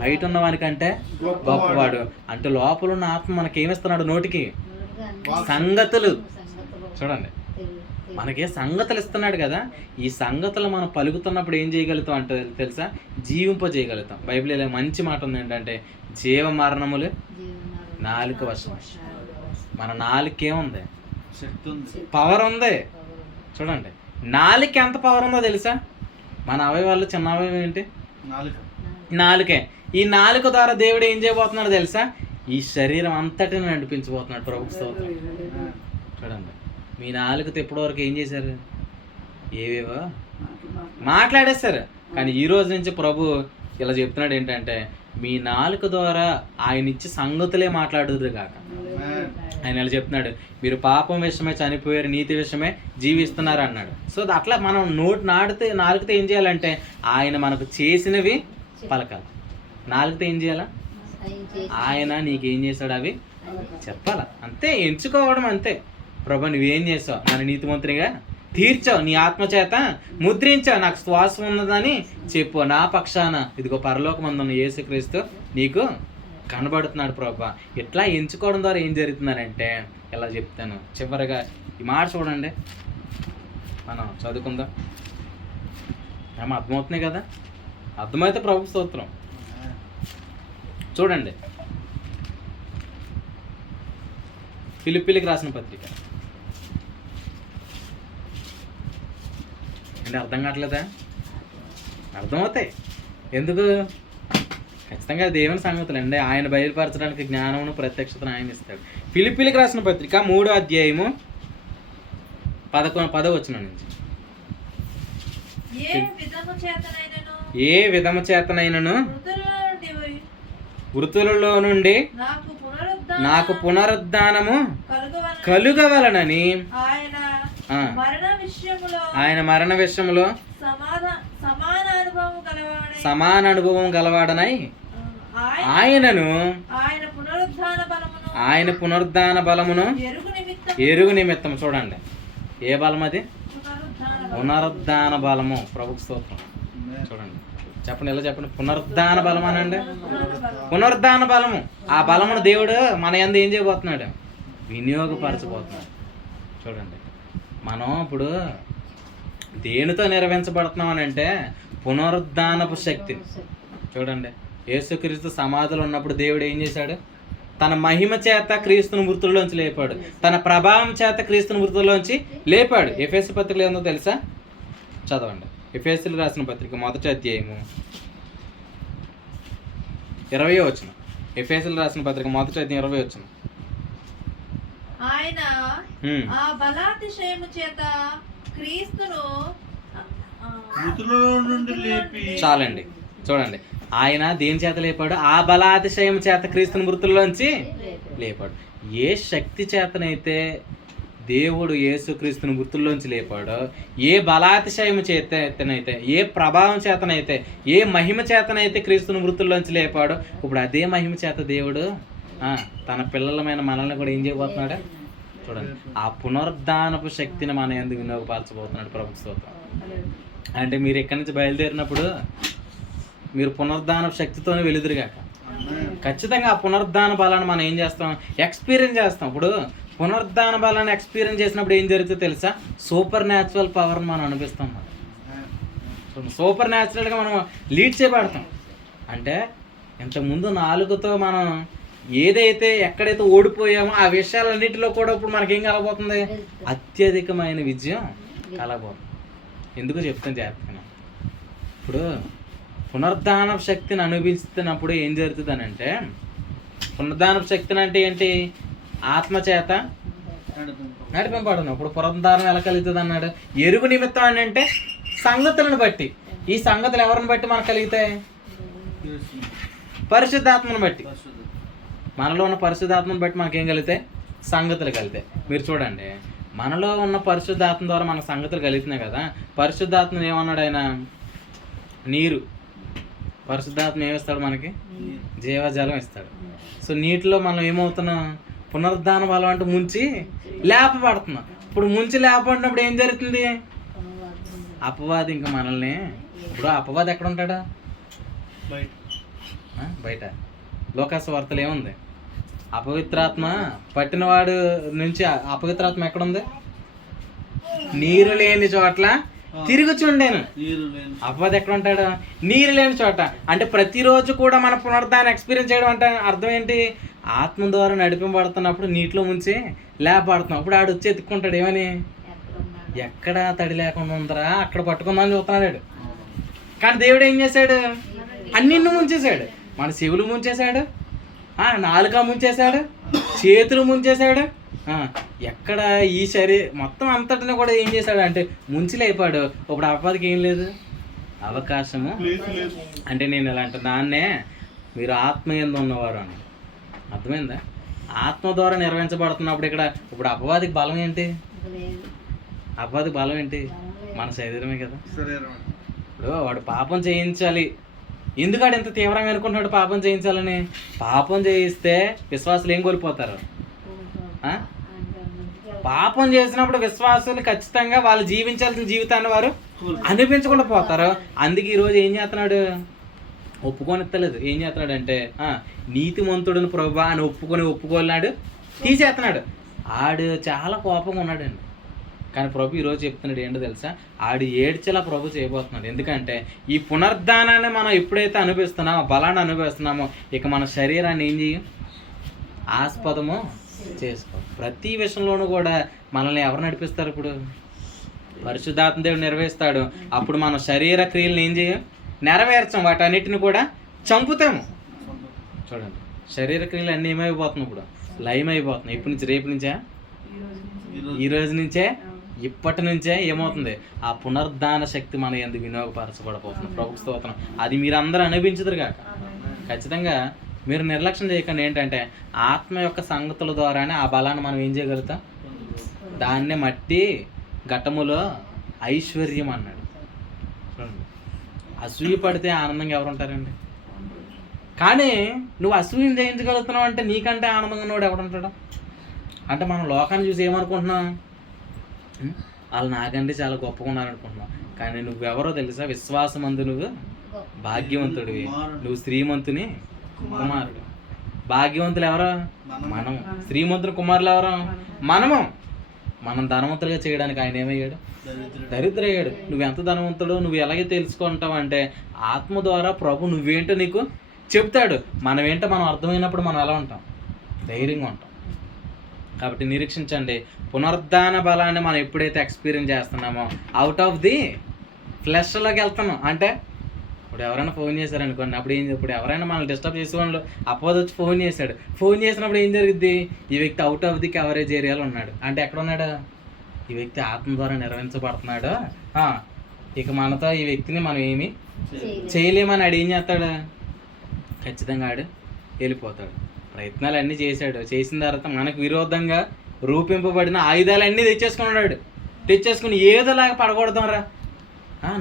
బయట ఉన్నవానికంటే గొప్పవాడు. అంటే లోపల ఉన్న ఆత్మ మనకేమిస్తున్నాడు? నోటికి సంగతులు. చూడండి, మనకి సంగతులు ఇస్తున్నాడు కదా. ఈ సంగతులు మనం పలుకుతున్నప్పుడు ఏం చేయగలుగుతాం అంటే తెలుసా? జీవింపజేయగలుగుతాం. బైబిల్లో మంచి మాట ఉంది ఏంటంటే, జీవ మరణములు నాలుక వశం. మన నాలుకేముంది? పవర్ ఉంది. చూడండి, నాలుక ఎంత పవర్ ఉందో తెలుసా? మన అవయవాళ్ళు చిన్న అవయవం ఏంటి? నాలుకే. ఈ నాలుక ద్వారా దేవుడు ఏం చేయబోతున్నాడు తెలుసా? ఈ శరీరం అంతటిని నడిపించబోతున్నాడు. ప్రభు స్తోత్రం. చూడండి, మీ నాలుకతో ఇప్పటివరకు ఏం చేశారు? ఏవేవో మాట్లాడేశారు. కానీ ఈ రోజు నుంచి ప్రభు ఇలా చెప్తున్నాడు ఏంటంటే, మీ నాలుక ద్వారా ఆయన ఇచ్చి సంగతులే మాట్లాడుదురు కాక. ఆయన ఇలా చెప్తున్నాడు, మీరు పాపం విషయమే చనిపోయారు, నీతి విషయమే జీవిస్తున్నారు అన్నాడు. సో అట్లా మనం నాలుకతో ఏం చేయాలంటే, ఆయన మనకు చేసినవి పలకాలి. నాలుకతో ఏం చేయాలా? ఆయన నీకేం చేశాడు అవి చెప్పాలా. అంతే, ఎంచుకోవడం అంతే. ప్రభు నువ్వేం చేసావు? నన్ను నీతిమంతునిగా తీర్చావు, నీ ఆత్మచేత ముద్రించావు, నాకు శ్వాసం ఉన్నదని చెప్పు. నా పక్షాన ఇదిగో పరలోకమందున్న యేసుక్రీస్తు నీకు కనబడుతున్నాడు ప్రభా. ఇట్లా ఎంచుకోవడం ద్వారా ఏం జరుగుతుందనంటే, ఇలా చెప్తాను చివరిగా ఈ మాట చూడండి, మనం చదువుకుందాం. ఏమో అర్థమవుతున్నాయి కదా? అర్థమైతే ప్రభు స్తోత్రం. చూడండి, ఫిలిప్పీలకు రాసిన పత్రిక అంటే అర్థం కావట్లేదా? అర్థమవుతాయి. ఎందుకు? ఖచ్చితంగా దేవుని సంగతులు అండి. ఆయన బయలుపరచడానికి జ్ఞానమును ప్రత్యక్షతను ఆయన ఇస్తాడు. ఫిలిప్పీలకు రాసిన పత్రిక 3వ అధ్యాయము 10వ నుంచి, ఏ విధము చేతనైనను వృత్తులలో నుండి నాకు పునరుద్ధానము కలుగవలనని ఆయన మరణ విషయంలో సమాన అనుభవం గలవాడనై ఆయన పునరుద్ధాన బలమును ఎరుగు నిమిత్తం. చూడండి, ఏ బలం అది? పునరుద్ధాన బలము. ప్రభుకు స్తోత్రం. చూడండి, చెప్పండి, ఎలా చెప్పండి? పునరుద్ధాన బలం అనండి. పునరుద్ధాన బలము. ఆ బలమును దేవుడు మన యందు ఏం చేయబోతున్నాడు? వినియోగపరచబోతున్నాడు. చూడండి, మనం ఇప్పుడు దేనితో నిర్వహించబడుతున్నాం అని అంటే పునరుద్ధానపు శక్తి. చూడండి, యేసుక్రీస్తు సమాధిలో ఉన్నప్పుడు దేవుడు ఏం చేశాడు? తన మహిమ చేత క్రీస్తుని మృతుల్లోంచి లేపాడు. తన ప్రభావం చేత క్రీస్తుని మృతుల్లోంచి లేపాడు. ఎఫెసీ పత్రికలో ఏందో తెలుసా? చదవండి. ఎఫెసీలు రాసిన పత్రిక 1వ అధ్యాయము 20వ వచనం. ఎఫెసీలు రాసిన పత్రిక 1వ అధ్యాయం 20వ వచనం. ఆయన ఆ బలాతిశయము చేత క్రీస్తును మృతులలో నుండి లేపి. చాలండి. చూడండి, ఆయన దేని చేత లేపాడు? ఆ బలాతిశయం చేత క్రీస్తుని మృతుల్లోంచి లేపాడు. ఏ శక్తి చేతనైతే దేవుడు యేసుక్రీస్తుని మృతుల్లోంచి లేపాడో, ఏ బలాతిశయం చేతనైతే, ఏ ప్రభావం చేతనైతే, ఏ మహిమ చేతనైతే క్రీస్తుని మృతుల్లోంచి లేపాడో, ఇప్పుడు అదే మహిమ చేత దేవుడు తన పిల్లలమైన మనల్ని కూడా ఏం చేయబోతున్నాడు? చూడండి, ఆ పునరుద్ధానపు శక్తిని మన ఎందుకు వినియోగపరచబోతున్నాడు. ప్రభు స్తోత్రం. అంటే మీరు ఇక్కడి నుంచి బయలుదేరినప్పుడు మీరు పునరుద్ధానపు శక్తితోనే వెలుదురుగాక. ఖచ్చితంగా ఆ పునరుద్ధాన బలాన్ని మనం ఏం చేస్తాం? ఎక్స్పీరియన్స్ చేస్తాం. ఇప్పుడు పునరుద్ధాన బలాన్ని ఎక్స్పీరియన్స్ చేసినప్పుడు ఏం జరుగుతుందో తెలుసా? సూపర్ న్యాచురల్ పవర్ని మనం అనిపిస్తాం. సూపర్ న్యాచురల్గా మనం లీడ్ చేయబడతాం. అంటే ఇంతకుముందు నాలుగుతో మనం ఏదైతే ఎక్కడైతే ఓడిపోయామో ఆ విషయాలన్నింటిలో కూడా ఇప్పుడు మనకేం కలగబోతుంది? అత్యధికమైన విజయం కలగబోతుంది. ఎందుకు చెప్తాను జాగ్రత్తగా. ఇప్పుడు పునరుద్ధాన శక్తిని అనుభవిస్తున్నప్పుడు ఏం జరుగుతుంది అని అంటే, పునరుద్ధాన శక్తిని అంటే ఏంటి? ఆత్మచేత నడిపింపబడను. ఇప్పుడు పునరుద్ధానం ఎలా కలుగుతుంది అన్నాడు? ఎరుగు నిమిత్తం అని అంటే సంగతులను బట్టి. ఈ సంగతులు ఎవరిని బట్టి మనకు కలుగుతాయి? పరిశుద్ధాత్మను బట్టి. మనలో ఉన్న పరిశుద్ధాత్మను బట్టి మనకేం కలుగుతాయి? సంగతులు కలుగుతాయి. మీరు చూడండి, మనలో ఉన్న పరిశుద్ధాత్మ ద్వారా మన సంగతులు కలుగుతున్నాయి కదా. పరిశుద్ధాత్మ ఏమన్నాడు ఆయన? నీరు. పరిశుద్ధాత్మ ఏమిస్తాడు మనకి? జీవజలం ఇస్తాడు. సో నీటిలో మనం ఏమవుతున్నాం? పునరుద్ధాన బలం అంటే ముంచి లేపబడుతున్నాం. ఇప్పుడు ముంచి లేపబడినప్పుడు ఏం జరుగుతుంది? అపవాది ఇంకా మనల్ని, ఇప్పుడు అపవాది ఎక్కడ ఉంటాడా? బయట. లోకాసు వార్తలు ఏముంది? అపవిత్రాత్మ పట్టినవాడు నుంచి అపవిత్రాత్మ ఎక్కడుంది? నీరు లేని చోట్ల తిరుగుచుండేను. అపవాది ఎక్కడ ఉంటాడు? నీరు లేని చోట. అంటే ప్రతిరోజు కూడా మన పునరుద్ధాన్ని ఎక్స్పీరియన్స్ చేయడం అంటే అర్థం ఏంటి? ఆత్మ ద్వారా నడిపింపబడుతున్నప్పుడు నీటిలో ముంచి లేపబడుతున్నాం. అప్పుడు ఆడు వచ్చి ఎత్తుక్కుంటాడు. ఏమని? ఎక్కడ తడి లేకుండా ఉందరా అక్కడ పట్టుకుందామని చూస్తున్నాడు. కానీ దేవుడు ఏం చేశాడు? అన్నింటిని ముంచేశాడు. మన చెవులు ముంచేశాడు, నాలుక ముంచేశాడు, చేతులు ముంచేశాడు. ఎక్కడ ఈ మొత్తం అంతటిని కూడా ఏం చేశాడు అంటే ముంచిలేపాడు. ఇప్పుడు అపవాదికి ఏం లేదు అవకాశము. అంటే నేను ఇలా అంటే దాన్నే మీరు ఆత్మ యందు ఉన్నవారు అని అర్థమైందా? ఆత్మ ద్వారా నిర్వహించబడుతున్నప్పుడు ఇక్కడ ఇప్పుడు అపవాదికి బలం ఏంటి? అపవాదికి బలం ఏంటి? మన శరీరమే కదా. ఇప్పుడు వాడు పాపం చేయించాలి. ఎందుకంటే ఇంత తీవ్రంగా అనుకుంటున్నాడు పాపం చేయించాలని? పాపం చేయిస్తే విశ్వాసులు ఏం కోల్పోతారు? పాపం చేసినప్పుడు విశ్వాసులు ఖచ్చితంగా వాళ్ళు జీవించాల్సిన జీవితాన్ని వారు అనిపించకుండా పోతారు. అందుకే ఈరోజు ఏం చేస్తున్నాడు? ఒప్పుకొనిస్తలేదు. ఏం చేస్తున్నాడు అంటే నీతిమంతుడిని ప్రభువా అని ఒప్పుకోలేనాడు, తీసేస్తున్నాడు. ఆడు చాలా కోపంగా ఉన్నాడండి. కానీ ప్రభు ఈరోజు చెప్తున్నాడు ఏంటో తెలుసా? ఆడు ఏడ్చేలా ప్రభు చేయబోతున్నాడు. ఎందుకంటే ఈ పునరుద్ధానాన్ని మనం ఎప్పుడైతే అనుభవిస్తున్నామో, బలాన్ని అనుభవిస్తున్నామో, ఇక మన శరీరాన్ని ఏం చేయం? ఆస్పదము చేసుకో. ప్రతి విషయంలోనూ కూడా మనల్ని ఎవరు నడిపిస్తారు? ఇప్పుడు పరిశుద్ధాత్మ దేవుడు నిర్వహిస్తాడు. అప్పుడు మన శరీర క్రియలను ఏం చేయం? నెరవేర్చాం. వాటన్నిటిని కూడా చంపుతాము. చూడండి, శరీర క్రియలు అన్నీ ఏమైపోతున్నాయి? ఇప్పుడు లయం అయిపోతున్నాయి. ఇప్పటి నుంచి, రేపు నుంచే, ఈ రోజు నుంచే, ఇప్పటి నుంచే ఏమవుతుంది? ఆ పునరుద్ధాన శక్తి మన ఎందుకు వినియోగపరచబడబోతుంది. ప్రభు స్తోత్రం. అది మీరు అందరూ అనుభవించదురు కాక. ఖచ్చితంగా మీరు నిర్లక్ష్యం చేయకండి. ఏంటంటే ఆత్మ యొక్క సంగతుల ద్వారానే ఆ బలాన్ని మనం ఏం చేయగలుగుతాం? దాన్నే మట్టి ఘట్టములో ఐశ్వర్యం అన్నాడు. చూడండి, అసూయ పడితే ఆనందంగా ఎవరు ఉంటారండి? కానీ నువ్వు అసూయం జయించగలుగుతున్నావు అంటే నీకంటే ఆనందంగా ఉన్నవాడు ఎవడుంటాడు? అంటే మనం లోకాన్ని చూసి ఏమనుకుంటున్నాం? వాళ్ళు నాకంటే చాలా గొప్పగా ఉన్నారనుకుంటున్నావు. కానీ నువ్వెవరో తెలుసా? విశ్వాసమందు నువ్వు భాగ్యవంతుడివి. నువ్వు శ్రీమంతుని కుమారుడు. భాగ్యవంతులు ఎవరు? మనం. శ్రీమంతుని కుమారులు ఎవరు? మనము. మనం ధనవంతులుగా చేయడానికి ఆయన ఏమయ్యాడు? దరిద్రయ్యాడు. నువ్వెంత ధనవంతుడు నువ్వు ఎలాగే తెలుసుకుంటావు అంటే ఆత్మ ద్వారా ప్రభు నువ్వేంటో నీకు చెప్తాడు. మనమేంటో మనం అర్థమైనప్పుడు మనం ఎలా ఉంటాం? ధైర్యంగా ఉంటాం. కాబట్టి నిరీక్షించండి. పునరుద్ధాన బలాన్ని మనం ఎప్పుడైతే ఎక్స్పీరియన్స్ చేస్తున్నామో అవుట్ ఆఫ్ ది ఫ్లెష్లోకి వెళ్తున్నాం. అంటే ఇప్పుడు ఎవరైనా ఫోన్ చేశారనుకోండి, అప్పుడు ఇప్పుడు ఎవరైనా మనల్ని డిస్టర్బ్ చేసేవాళ్ళు అపోజ్ వచ్చి ఫోన్ చేశాడు. ఫోన్ చేసినప్పుడు ఏం జరుగుద్ది? ఈ వ్యక్తి అవుట్ ఆఫ్ ది కవరేజ్ ఏరియాలో ఉన్నాడు. అంటే ఎక్కడ ఉన్నాడు? ఈ వ్యక్తి ఆత్మ ద్వారా నిర్వహించబడుతున్నాడు. ఇక మనతో ఈ వ్యక్తిని మనం ఏమి చేయలేమని ఆడు ఏం చేస్తాడు? ఖచ్చితంగా ఆడు వెళ్ళిపోతాడు. ప్రయత్నాలు అన్నీ చేశాడు. చేసిన తర్వాత మనకు విరోధంగా రూపింపబడిన ఆయుధాలన్నీ తెచ్చేసుకుని ఏదోలాగా పడకూడదాం రా.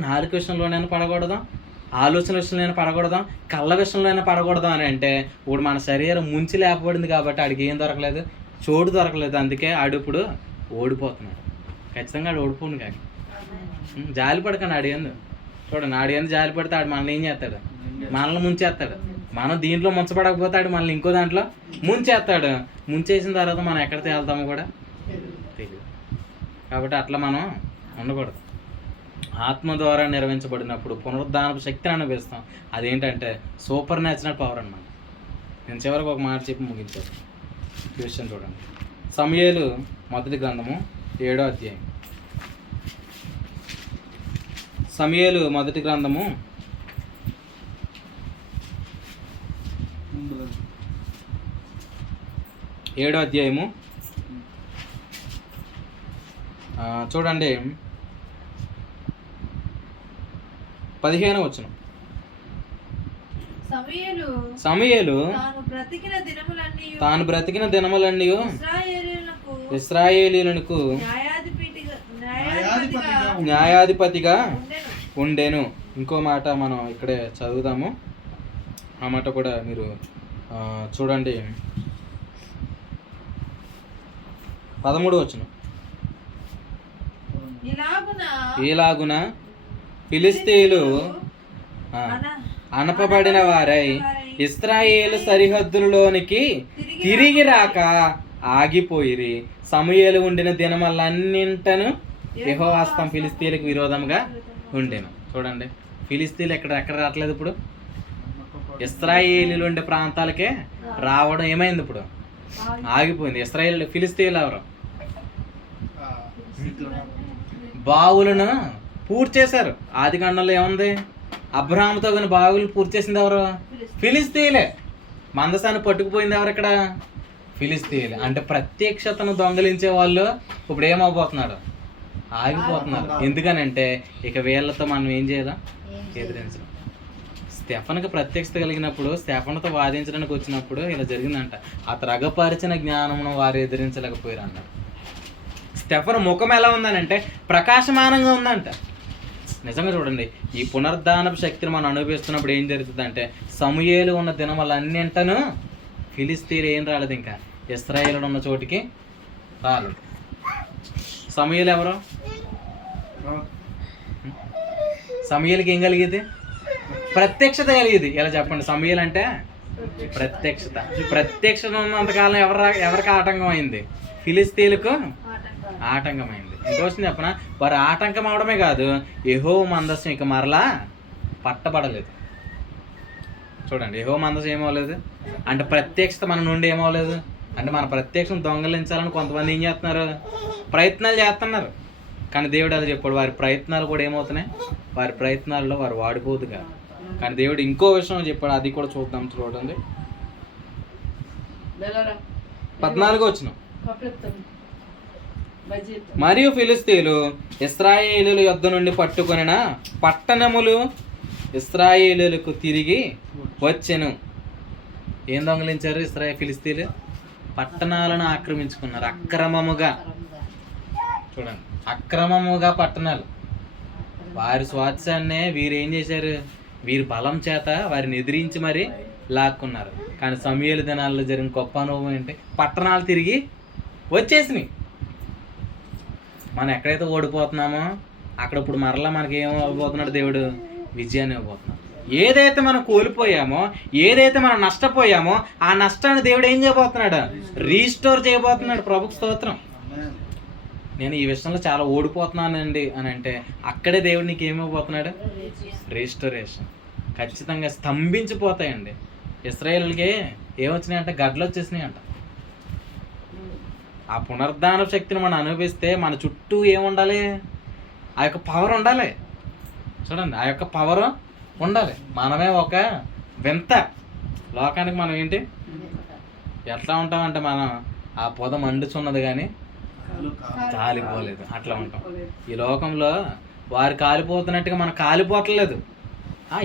నాలుగు విషయంలోనైనా పడకూడదాం, ఆలోచన విషయంలోనైనా పడకూడదాం, కళ్ళ విషయంలోనైనా పడకూడదాం అని అంటే ఇప్పుడు మన శరీరం ముంచి లేకపోయింది కాబట్టి ఆడికి ఏం దొరకలేదు? చోటు దొరకలేదు. అందుకే ఆడు ఇప్పుడు ఓడిపోతున్నాడు. ఖచ్చితంగా ఆడు ఓడిపోను కాక జాలి పడకండి. ఆడియందు చూడండి, ఆడియందు జాలి పడితే ఆడు మనల్ని ఏం చేస్తాడు? మనల్ని ముంచేస్తాడు. మనం దీంట్లో ముంచబడకపోతే ఆడు మనల్ని ఇంకో దాంట్లో ముంచేస్తాడు. ముంచేసిన తర్వాత మనం ఎక్కడ తేలుతామో కూడా తెలియదు. కాబట్టి అట్లా మనం ఉండకూడదు. ఆత్మ ద్వారా నిర్వహించబడినప్పుడు పునరుద్ధానపు శక్తిని అనుభవిస్తాం. అదేంటంటే సూపర్ న్యాచురల్ పవర్ అన్నమాట. నేను చివరికి ఒక మాట చెప్పి ముగించాను. విషయం చూడండి, సమూయేలు మొదటి గ్రంథము 7వ అధ్యాయం. సమూయేలు మొదటి గ్రంథము 7వ అధ్యాయము చూడండి 15వ వచనం. సమూయేలు తాను బ్రతికిన దినములన్నీ ఇశ్రాయేలీయులకు న్యాయాధిపతిగా ఉండెను. ఉండెను. ఇంకో మాట మనం ఇక్కడే చదువుదాము. ఆ మాట కూడా మీరు చూడండి. 13 వచనం. ఇలాగున ఫిలిష్తీయులు అనపబడిన వారై ఇశ్రాయేలు సరిహద్దులలోనికి తిరిగి రాక ఆగిపోయిరి. సమూయేలు ఉండిన దినమలన్నింటను యెహోవా హస్తం ఫిలిష్తీయులకు విరోధంగా ఉండెను. చూడండి, ఫిలిష్తీయులు ఎక్కడ రావట్లేదు. ఇప్పుడు ఇశ్రాయేలీలు ఉండే ప్రాంతాలకే రావడం ఏమైంది? ఇప్పుడు ఆగిపోయింది. ఇశ్రాయేలు ఫిలిష్తీయులు ఎవరు? బావులను పూర్తి చేశారు. ఆది కాండంలో ఏముంది? అబ్రహాముతో కొన్ని బావులు పూర్తి చేసింది ఎవరు? ఫిలిష్తీయులే. మందసాన్ని పట్టుకుపోయింది ఎవరు? ఇక్కడ ఫిలిష్తీయులే. అంటే ప్రత్యక్షతను దొంగలించే వాళ్ళు ఇప్పుడు ఏమవబోతున్నారు? ఆగిపోతున్నారు. ఎందుకనంటే ఇక వీళ్ళతో మనం ఏం చేయాలి? ఎదిరించడం. స్టెఫన్కి ప్రత్యక్షత కలిగినప్పుడు, స్టెఫన్తో వాదించడానికి వచ్చినప్పుడు ఇలా జరిగిందంట. ఆ త్రగపరిచిన జ్ఞానమును వారు ఎదిరించలేకపోయారు అన్నారు. స్టెఫన్ ముఖం ఎలా ఉందనంటే ప్రకాశమానంగా ఉందంట. నిజంగా చూడండి, ఈ పునరుద్ధానపు శక్తిని మనం అనుభవిస్తున్నప్పుడు ఏం జరుగుతుందంటే, సమూయేలు ఉన్న దినములన్నింటను ఫిలిష్తీయులు ఏం రాలేదు, ఇంకా ఇశ్రాయేలు ఉన్న చోటికి రాలేదు. సమూయేలు ఎవరు? సమూయేలుకి ఏం కలిగేది? ప్రత్యక్షత కలిగేది. ఎలా చెప్పండి? సమూయేలు అంటే ప్రత్యక్షత. ప్రత్యక్షత ఉన్నంతకాలం ఎవరికి ఆటంకం అయింది? ఫిలిష్తీయులకు ఆటంకమైంది. ఇంకోసం చెప్పనా, వారు ఆటంకం అవడమే కాదు, యెహోవా మందసం ఇక మరలా పట్టబడలేదు. చూడండి, యెహోవా మందసం ఏమవలేదు అంటే ప్రత్యక్షత మన నుండి ఏమవలేదు అంటే, మన ప్రత్యక్షం దొంగలించాలని కొంతమంది ఏం చేస్తున్నారు? ప్రయత్నాలు చేస్తున్నారు. కానీ దేవుడు అలా చెప్పాడు, వారి ప్రయత్నాలు కూడా ఏమవుతున్నాయి? వారి ప్రయత్నాల్లో వారు వాడిపోదు కాదు. కానీ దేవుడు ఇంకో విషయం చెప్పాడు, అది కూడా చూద్దాం. చూడండి, 14 వచనం. మరియు ఫిలిష్తీయులు ఇశ్రాయేలీయుల యొద్ద నుండి పట్టుకొనిన పట్టణములు ఇశ్రాయేలీయులకు తిరిగి వచ్చెను. ఏం దొంగలించారు ఫిలిష్తీయులు? పట్టణాలను ఆక్రమించుకున్నారు అక్రమముగా. చూడండి, అక్రమముగా పట్టణాలు. వారి స్వార్థాన్నే వీరు ఏం చేశారు? వీరి బలం చేత వారిని ఎదిరించి మరి లాక్కున్నారు. కానీ సమూయేలు దినాల్లో జరిగిన గొప్ప అనుభవం ఏంటి? పట్టణాలు తిరిగి వచ్చేసినాయి. మనం ఎక్కడైతే ఓడిపోతున్నామో అక్కడ ఇప్పుడు మరలా మనకి ఏం అవ్వబోతున్నాడు? దేవుడు విజయాన్ని ఇవ్వబోతున్నాడు. ఏదైతే మనం కోల్పోయామో, ఏదైతే మనం నష్టపోయామో, ఆ నష్టాన్ని దేవుడు ఏం చేయబోతున్నాడు? రీస్టోర్ చేయబోతున్నాడు. ప్రభుకు స్తోత్రం. నేను ఈ విషయంలో చాలా ఓడిపోతున్నానండి అని అంటే, అక్కడే దేవుడు నీకు ఏమైపోతున్నాడు? రీస్టోరేషన్. ఖచ్చితంగా స్తంభించిపోతాయండి. ఇశ్రాయేలుకి ఏమొచ్చినాయంటే గడ్డలు వచ్చేసినాయి అంట. ఆ పునరుద్ధాన శక్తిని మనం అనుభవిస్తే మన చుట్టూ ఏముండాలి? ఆ యొక్క పవర్ ఉండాలి. చూడండి, ఆ యొక్క పవర్ ఉండాలి. మనమే ఒక వింత లోకానికి. మనం ఏంటి ఎట్లా ఉంటామంటే, మనం ఆ పొద మండుచున్నది కానీ కాలిపోలేదు, అట్లా ఉంటాం. ఈ లోకంలో వారు కాలిపోతున్నట్టుగా మనం కాలిపోవట్లేదు.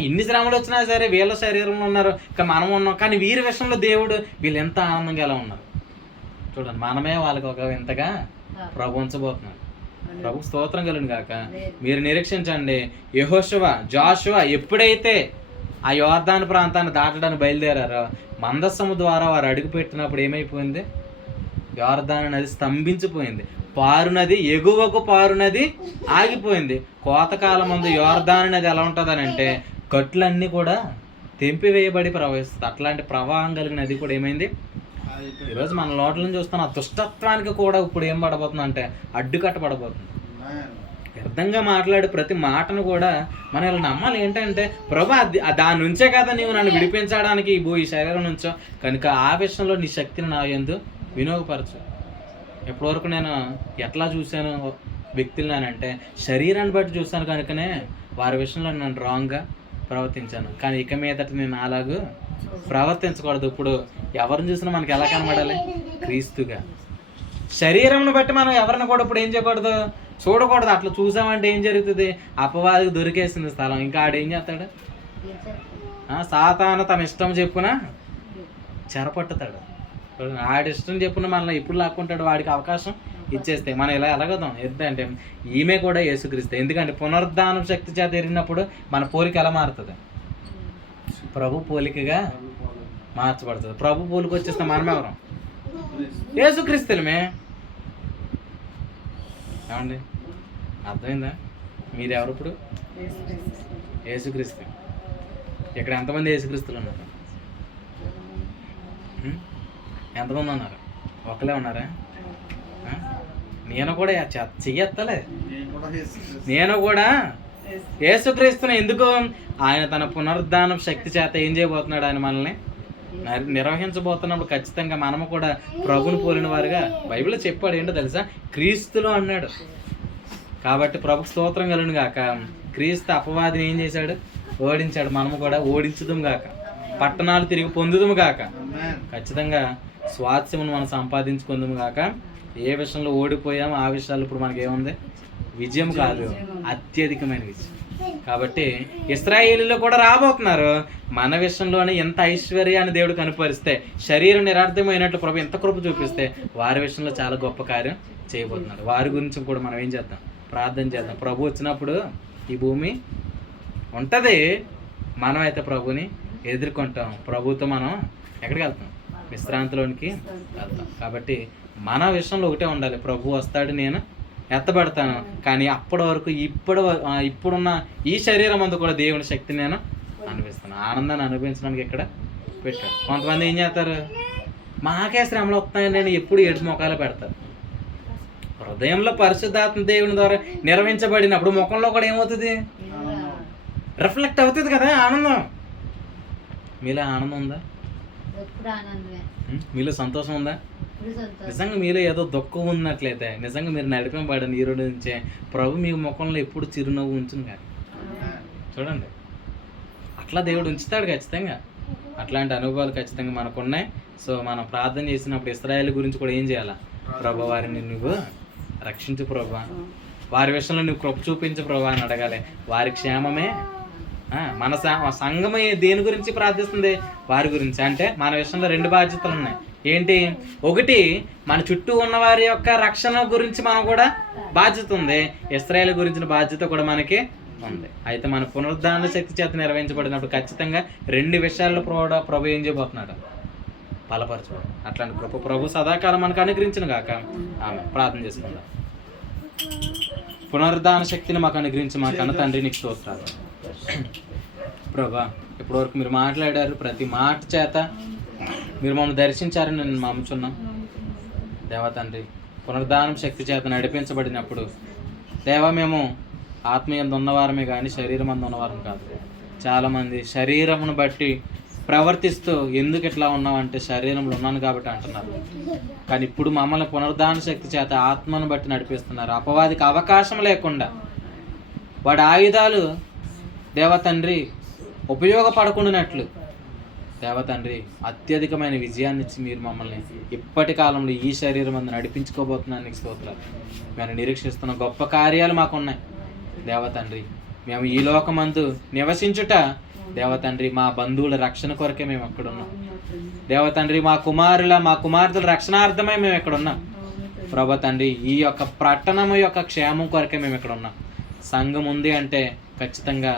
ఇన్ని శ్రమలు వచ్చినా సరే వీళ్ళ శరీరంలో ఉన్నారు, ఇంకా మనం ఉన్నాం. కానీ వీరి విషయంలో దేవుడు వీళ్ళు ఎంత ఆనందంగా ఎలా ఉన్నారు చూడండి. మనమే వాళ్ళకి ఒక వింతగా ప్రభు ఉంచబోతున్నాడు. ప్రభు స్తోత్రం కలుగును గాక. మీరు నిరీక్షించండి. జాషువ ఎప్పుడైతే ఆ యోర్దాను ప్రాంతాన్ని దాటడానికి బయలుదేరారో, మందస్సము ద్వారా వారు అడుగు పెట్టినప్పుడు ఏమైపోయింది? యోర్దాను నది స్తంభించిపోయింది. పారునది, ఎగువకు పారునది ఆగిపోయింది. కోతకాలం ముందు యోర్దాను నది ఎలా ఉంటుందని అంటే, గట్లన్నీ కూడా తెంపివేయబడి ప్రవహిస్తుంది. అట్లాంటి ప్రవాహం కలిగిన నది కూడా ఏమైంది? ఈరోజు మన లోట్లను చూస్తున్న ఆ దుష్టత్వానికి కూడా ఇప్పుడు ఏం పడబోతుంది అంటే అడ్డుకట్టబడబోతుంది. వ్యర్థంగా మాట్లాడే ప్రతి మాటను కూడా మనం ఇలా నమ్మాలి. ఏంటంటే, ప్రభా దాని నుంచే కదా నీవు నన్ను విడిపించడానికి ఈ శరీరం నుంచో, కనుక ఆ విషయంలో నీ శక్తిని నా యందు వినియోగపరచు. ఎప్పటివరకు నేను ఎట్లా చూశాను వ్యక్తులు అంటే, శరీరాన్ని బట్టి చూశాను కనుకనే వారి విషయంలో నేను రాంగ్గా ప్రవర్తించాను. కానీ ఇక మీదట నేను అలాగూ ప్రవర్తించకూడదు. ఇప్పుడు ఎవరిని చూసినా మనకి ఎలా కనబడాలి? క్రీస్తుగా. శరీరంను బట్టి మనం ఎవరిని కూడా ఇప్పుడు ఏం చేయకూడదు? చూడకూడదు. అట్లా చూసామంటే ఏం జరుగుతుంది? అపవాదికి దొరికేసింది స్థలం. ఇంకా ఆడేం చేస్తాడు? సాతాను తన ఇష్టం చెప్పున చెరపట్టుతాడు. ఆడిష్టం చెప్పున మనల్ని ఎప్పుడు లాక్కుంటాడు? వాడికి అవకాశం ఇచ్చేస్తే మనం ఇలా ఎలాగదాం ఎందుకంటే ఈమె కూడా యేసుక్రీస్తు. ఎందుకంటే పునరుద్ధానం శక్తి చేత ఎరిగినప్పుడు మన పోలిక ఎలా మారుతుంది? ప్రభు పోలికగా మార్చబడుతుంది. ప్రభు పోలిక వచ్చేస్తే మనం ఎవరం? యేసుక్రీస్తులమే. ఏమండి అర్థమైందా? మీరెవరు ఇప్పుడు? యేసుక్రీస్తు. ఇక్కడ ఎంతమంది యేసుక్రీస్తులు ఉన్నారు? ఎంతమంది ఉన్నారు? ఒకలే ఉన్నారా? నేను కూడా చెయ్యత్తలే, నేను కూడా యేసుక్రీస్తుని. ఎందుకు? ఆయన తన పునరుద్ధానం శక్తి చేత ఏం చేయబోతున్నాడు? ఆయన మనల్ని నిర్వహించబోతున్నప్పుడు ఖచ్చితంగా మనము కూడా ప్రభుని పోలిన వారుగా బైబిల్లో చెప్పాడు. ఏంటో తెలుసా? క్రీస్తులో అన్నాడు. కాబట్టి ప్రభుకు స్తోత్రం కలుగును గాక. క్రీస్తు అపవాదిని ఏం చేశాడు? ఓడించాడు. మనము కూడా ఓడించుదాం గాక, పట్టణాలు తిరిగి పొందుదాము గాక, ఖచ్చితంగా స్వాస్థ్యమును మనం సంపాదించుకుందాము గాక. ఏ విషయంలో ఓడిపోయామో ఆ విషయాలు ఇప్పుడు మనకి ఏముంది? విజయం కాదు, అత్యధికమైన విజయం. కాబట్టి ఇశ్రాయేలీలో కూడా రాబోతున్నారు. మన విషయంలోనే ఎంత ఐశ్వర్యాన్ని దేవుడు కనుపరిస్తే, శరీరం నిరార్థమైనట్లు ప్రభు ఎంత కృప చూపిస్తే, వారి విషయంలో చాలా గొప్ప కార్యం చేయబోతున్నారు. వారి గురించి కూడా మనం ఏం చేద్దాం? ప్రార్థన చేద్దాం. ప్రభు వచ్చినప్పుడు ఈ భూమి ఉంటుంది, మనం అయితే ప్రభుని ఎదుర్కొంటాం. ప్రభుతో మనం ఎక్కడికి వెళ్తాం? విశ్రాంతిలోనికి వెళ్తాం. కాబట్టి మన విషయంలో ఒకటే ఉండాలి, ప్రభు వస్తాడు, నేను ఎత్తబడతాను. కానీ అప్పటి వరకు ఇప్పుడున్న ఈ శరీరం అంతా కూడా దేవుని శక్తిని నేను అనిపిస్తాను. ఆనందాన్ని అనుభవించడానికి ఇక్కడ పెట్టాడు. కొంతమంది ఏం చేస్తారు? మాకే శ్రమలు వస్తాయని నేను ఎప్పుడు ఏడు మొఖాలు పెడతారు. హృదయంలో పరిశుద్ధాత్మ దేవుని ద్వారా నిర్వహించబడినప్పుడు ముఖంలో కూడా ఏమవుతుంది? రిఫ్లెక్ట్ అవుతుంది కదా ఆనందం. మీలో ఆనందం ఉందా? మీలో సంతోషం ఉందా? నిజంగా మీలో ఏదో దుఃఖం ఉన్నట్లయితే, నిజంగా మీరు నడిపింపబడిన ఈ రోజు నుంచే ప్రభు మీ ముఖంలో ఎప్పుడు చిరునవ్వు ఉంచును కానీ చూడండి. అట్లా దేవుడు ఉంచుతాడు ఖచ్చితంగా. అట్లాంటి అనుభవాలు ఖచ్చితంగా మనకు ఉన్నాయి. సో మనం ప్రార్థన చేసినప్పుడు ఇశ్రాయేలు గురించి కూడా ఏం చేయాలా? ప్రభు వారిని నువ్వు రక్షించు ప్రభు, వారి విషయంలో నువ్వు కృప చూపించు ప్రభు అని అడగాలి. వారి క్షేమమే మన సంఘం దేని గురించి ప్రార్థిస్తుంది? వారి గురించి. అంటే మన విషయంలో రెండు బాధ్యతలు ఉన్నాయి. ఏంటి? ఒకటి, మన చుట్టూ ఉన్న వారి యొక్క రక్షణ గురించి మనం కూడా బాధ్యత ఉంది. ఇశ్రాయేలు గురించిన బాధ్యత కూడా మనకి ఉంది. అయితే మన పునరుద్ధాన శక్తి చేత నిర్వహించబడినప్పుడు ఖచ్చితంగా రెండు విషయాల్లో ప్రభు ఏం చేయబోతున్నాడు? బలపరచబడు. అట్లాంటి కృప ప్రభు సదాకాలం మనకు అనుగ్రహించిన గాక. ఆమె ప్రార్థన చేసుకుందాం. పునరుద్ధాన శక్తిని మాకు అనుగ్రహించి మా కన్న తండ్రి నీకు స్తోత్రాలు ప్రభా. ఇప్పటివరకు మీరు మాట్లాడారు, ప్రతి మాట చేత మీరు మమ్మల్ని దర్శించారని నేను నమ్ముచున్నాం దేవా తండ్రి. పునరుద్ధానం శక్తి చేత నడిపించబడినప్పుడు దేవా మేము ఆత్మీయందు ఉన్నవారమే కానీ శరీరం అందు ఉన్నవారం కాదు. చాలామంది శరీరమును బట్టి ప్రవర్తిస్తూ ఎందుకు ఇట్లా ఉన్నామంటే శరీరంలో ఉన్నాను కాబట్టి అంటున్నారు. కానీ ఇప్పుడు మమ్మల్ని పునరుద్ధాన శక్తి చేత ఆత్మను బట్టి నడిపిస్తున్నారు. అపవాదికి అవకాశం లేకుండా వాడి ఆయుధాలు దేవతండ్రి ఉపయోగపడకుండానట్లు దేవతండ్రి అత్యధికమైన విజయాన్ని ఇచ్చి మీరు మమ్మల్ని ఇప్పటి కాలంలో ఈ శరీరం అందు నడిపించుకోబోతున్నాను నీకు స్తోత్రాలు. మేము నిరీక్షిస్తున్న గొప్ప కార్యాలు మాకున్నాయి దేవతండ్రి. మేము ఈ లోకమందు నివసించుట దేవతండ్రి మా బంధువుల రక్షణ కొరకే మేము ఎక్కడ ఉన్నాం దేవతండ్రి. మా కుమార్తెల రక్షణార్థమై మేము ఎక్కడ ఉన్నాం ప్రభు తండ్రి. ఈ యొక్క పట్టణము యొక్క క్షేమం కొరకే మేము ఇక్కడ ఉన్నాం. సంఘం ఉంది అంటే ఖచ్చితంగా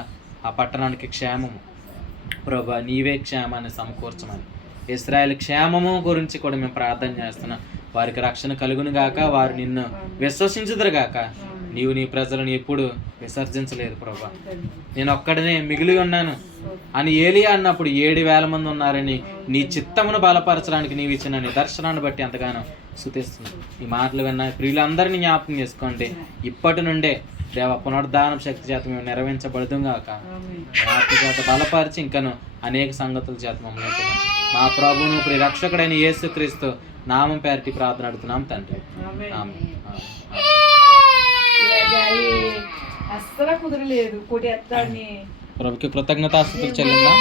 ఆ పట్టణానికి క్షేమము ప్రభు, నీవే క్షేమాన్ని సమకూర్చమని. ఇశ్రాయేలు క్షేమము గురించి కూడా మేము ప్రార్థన చేస్తున్నాం. వారికి రక్షణ కలుగును గాక, వారు నిన్ను విశ్వసించుదురు గాక. నీవు నీ ప్రజలను ఎప్పుడు విసర్జించలేదు ప్రభా. నేను ఒక్కడనే మిగిలి ఉన్నాను అని ఏలియా అన్నప్పుడు 7,000 మంది ఉన్నారని నీ చిత్తమును బలపరచడానికి నీవు ఇచ్చిన నిదర్శనాన్ని బట్టి ఎంతగానో స్తుతిస్తున్నాను. ఈ మాటలు విన్నా ప్రియులందరినీ జ్ఞాపకం చేసుకోండి. ఇప్పటి నుండే దేవ పునరుద్ధానం శక్తి చేత మేము నెరవేర్చబడదు గాక. ఆత్మ చేత బలపరిచి ఇంకను అనేక సంగతుల చేత మమ్మల్ని మా ప్రభువును ప్రియ రక్షకుడైన యేసుక్రీస్తు నామం పేరటి ప్రార్థన అడుగుతున్నాం తండ్రి. అస్సలు కుదరలేదు. ప్రభుకి కృతజ్ఞతాస్తుతులు చెల్లిందా.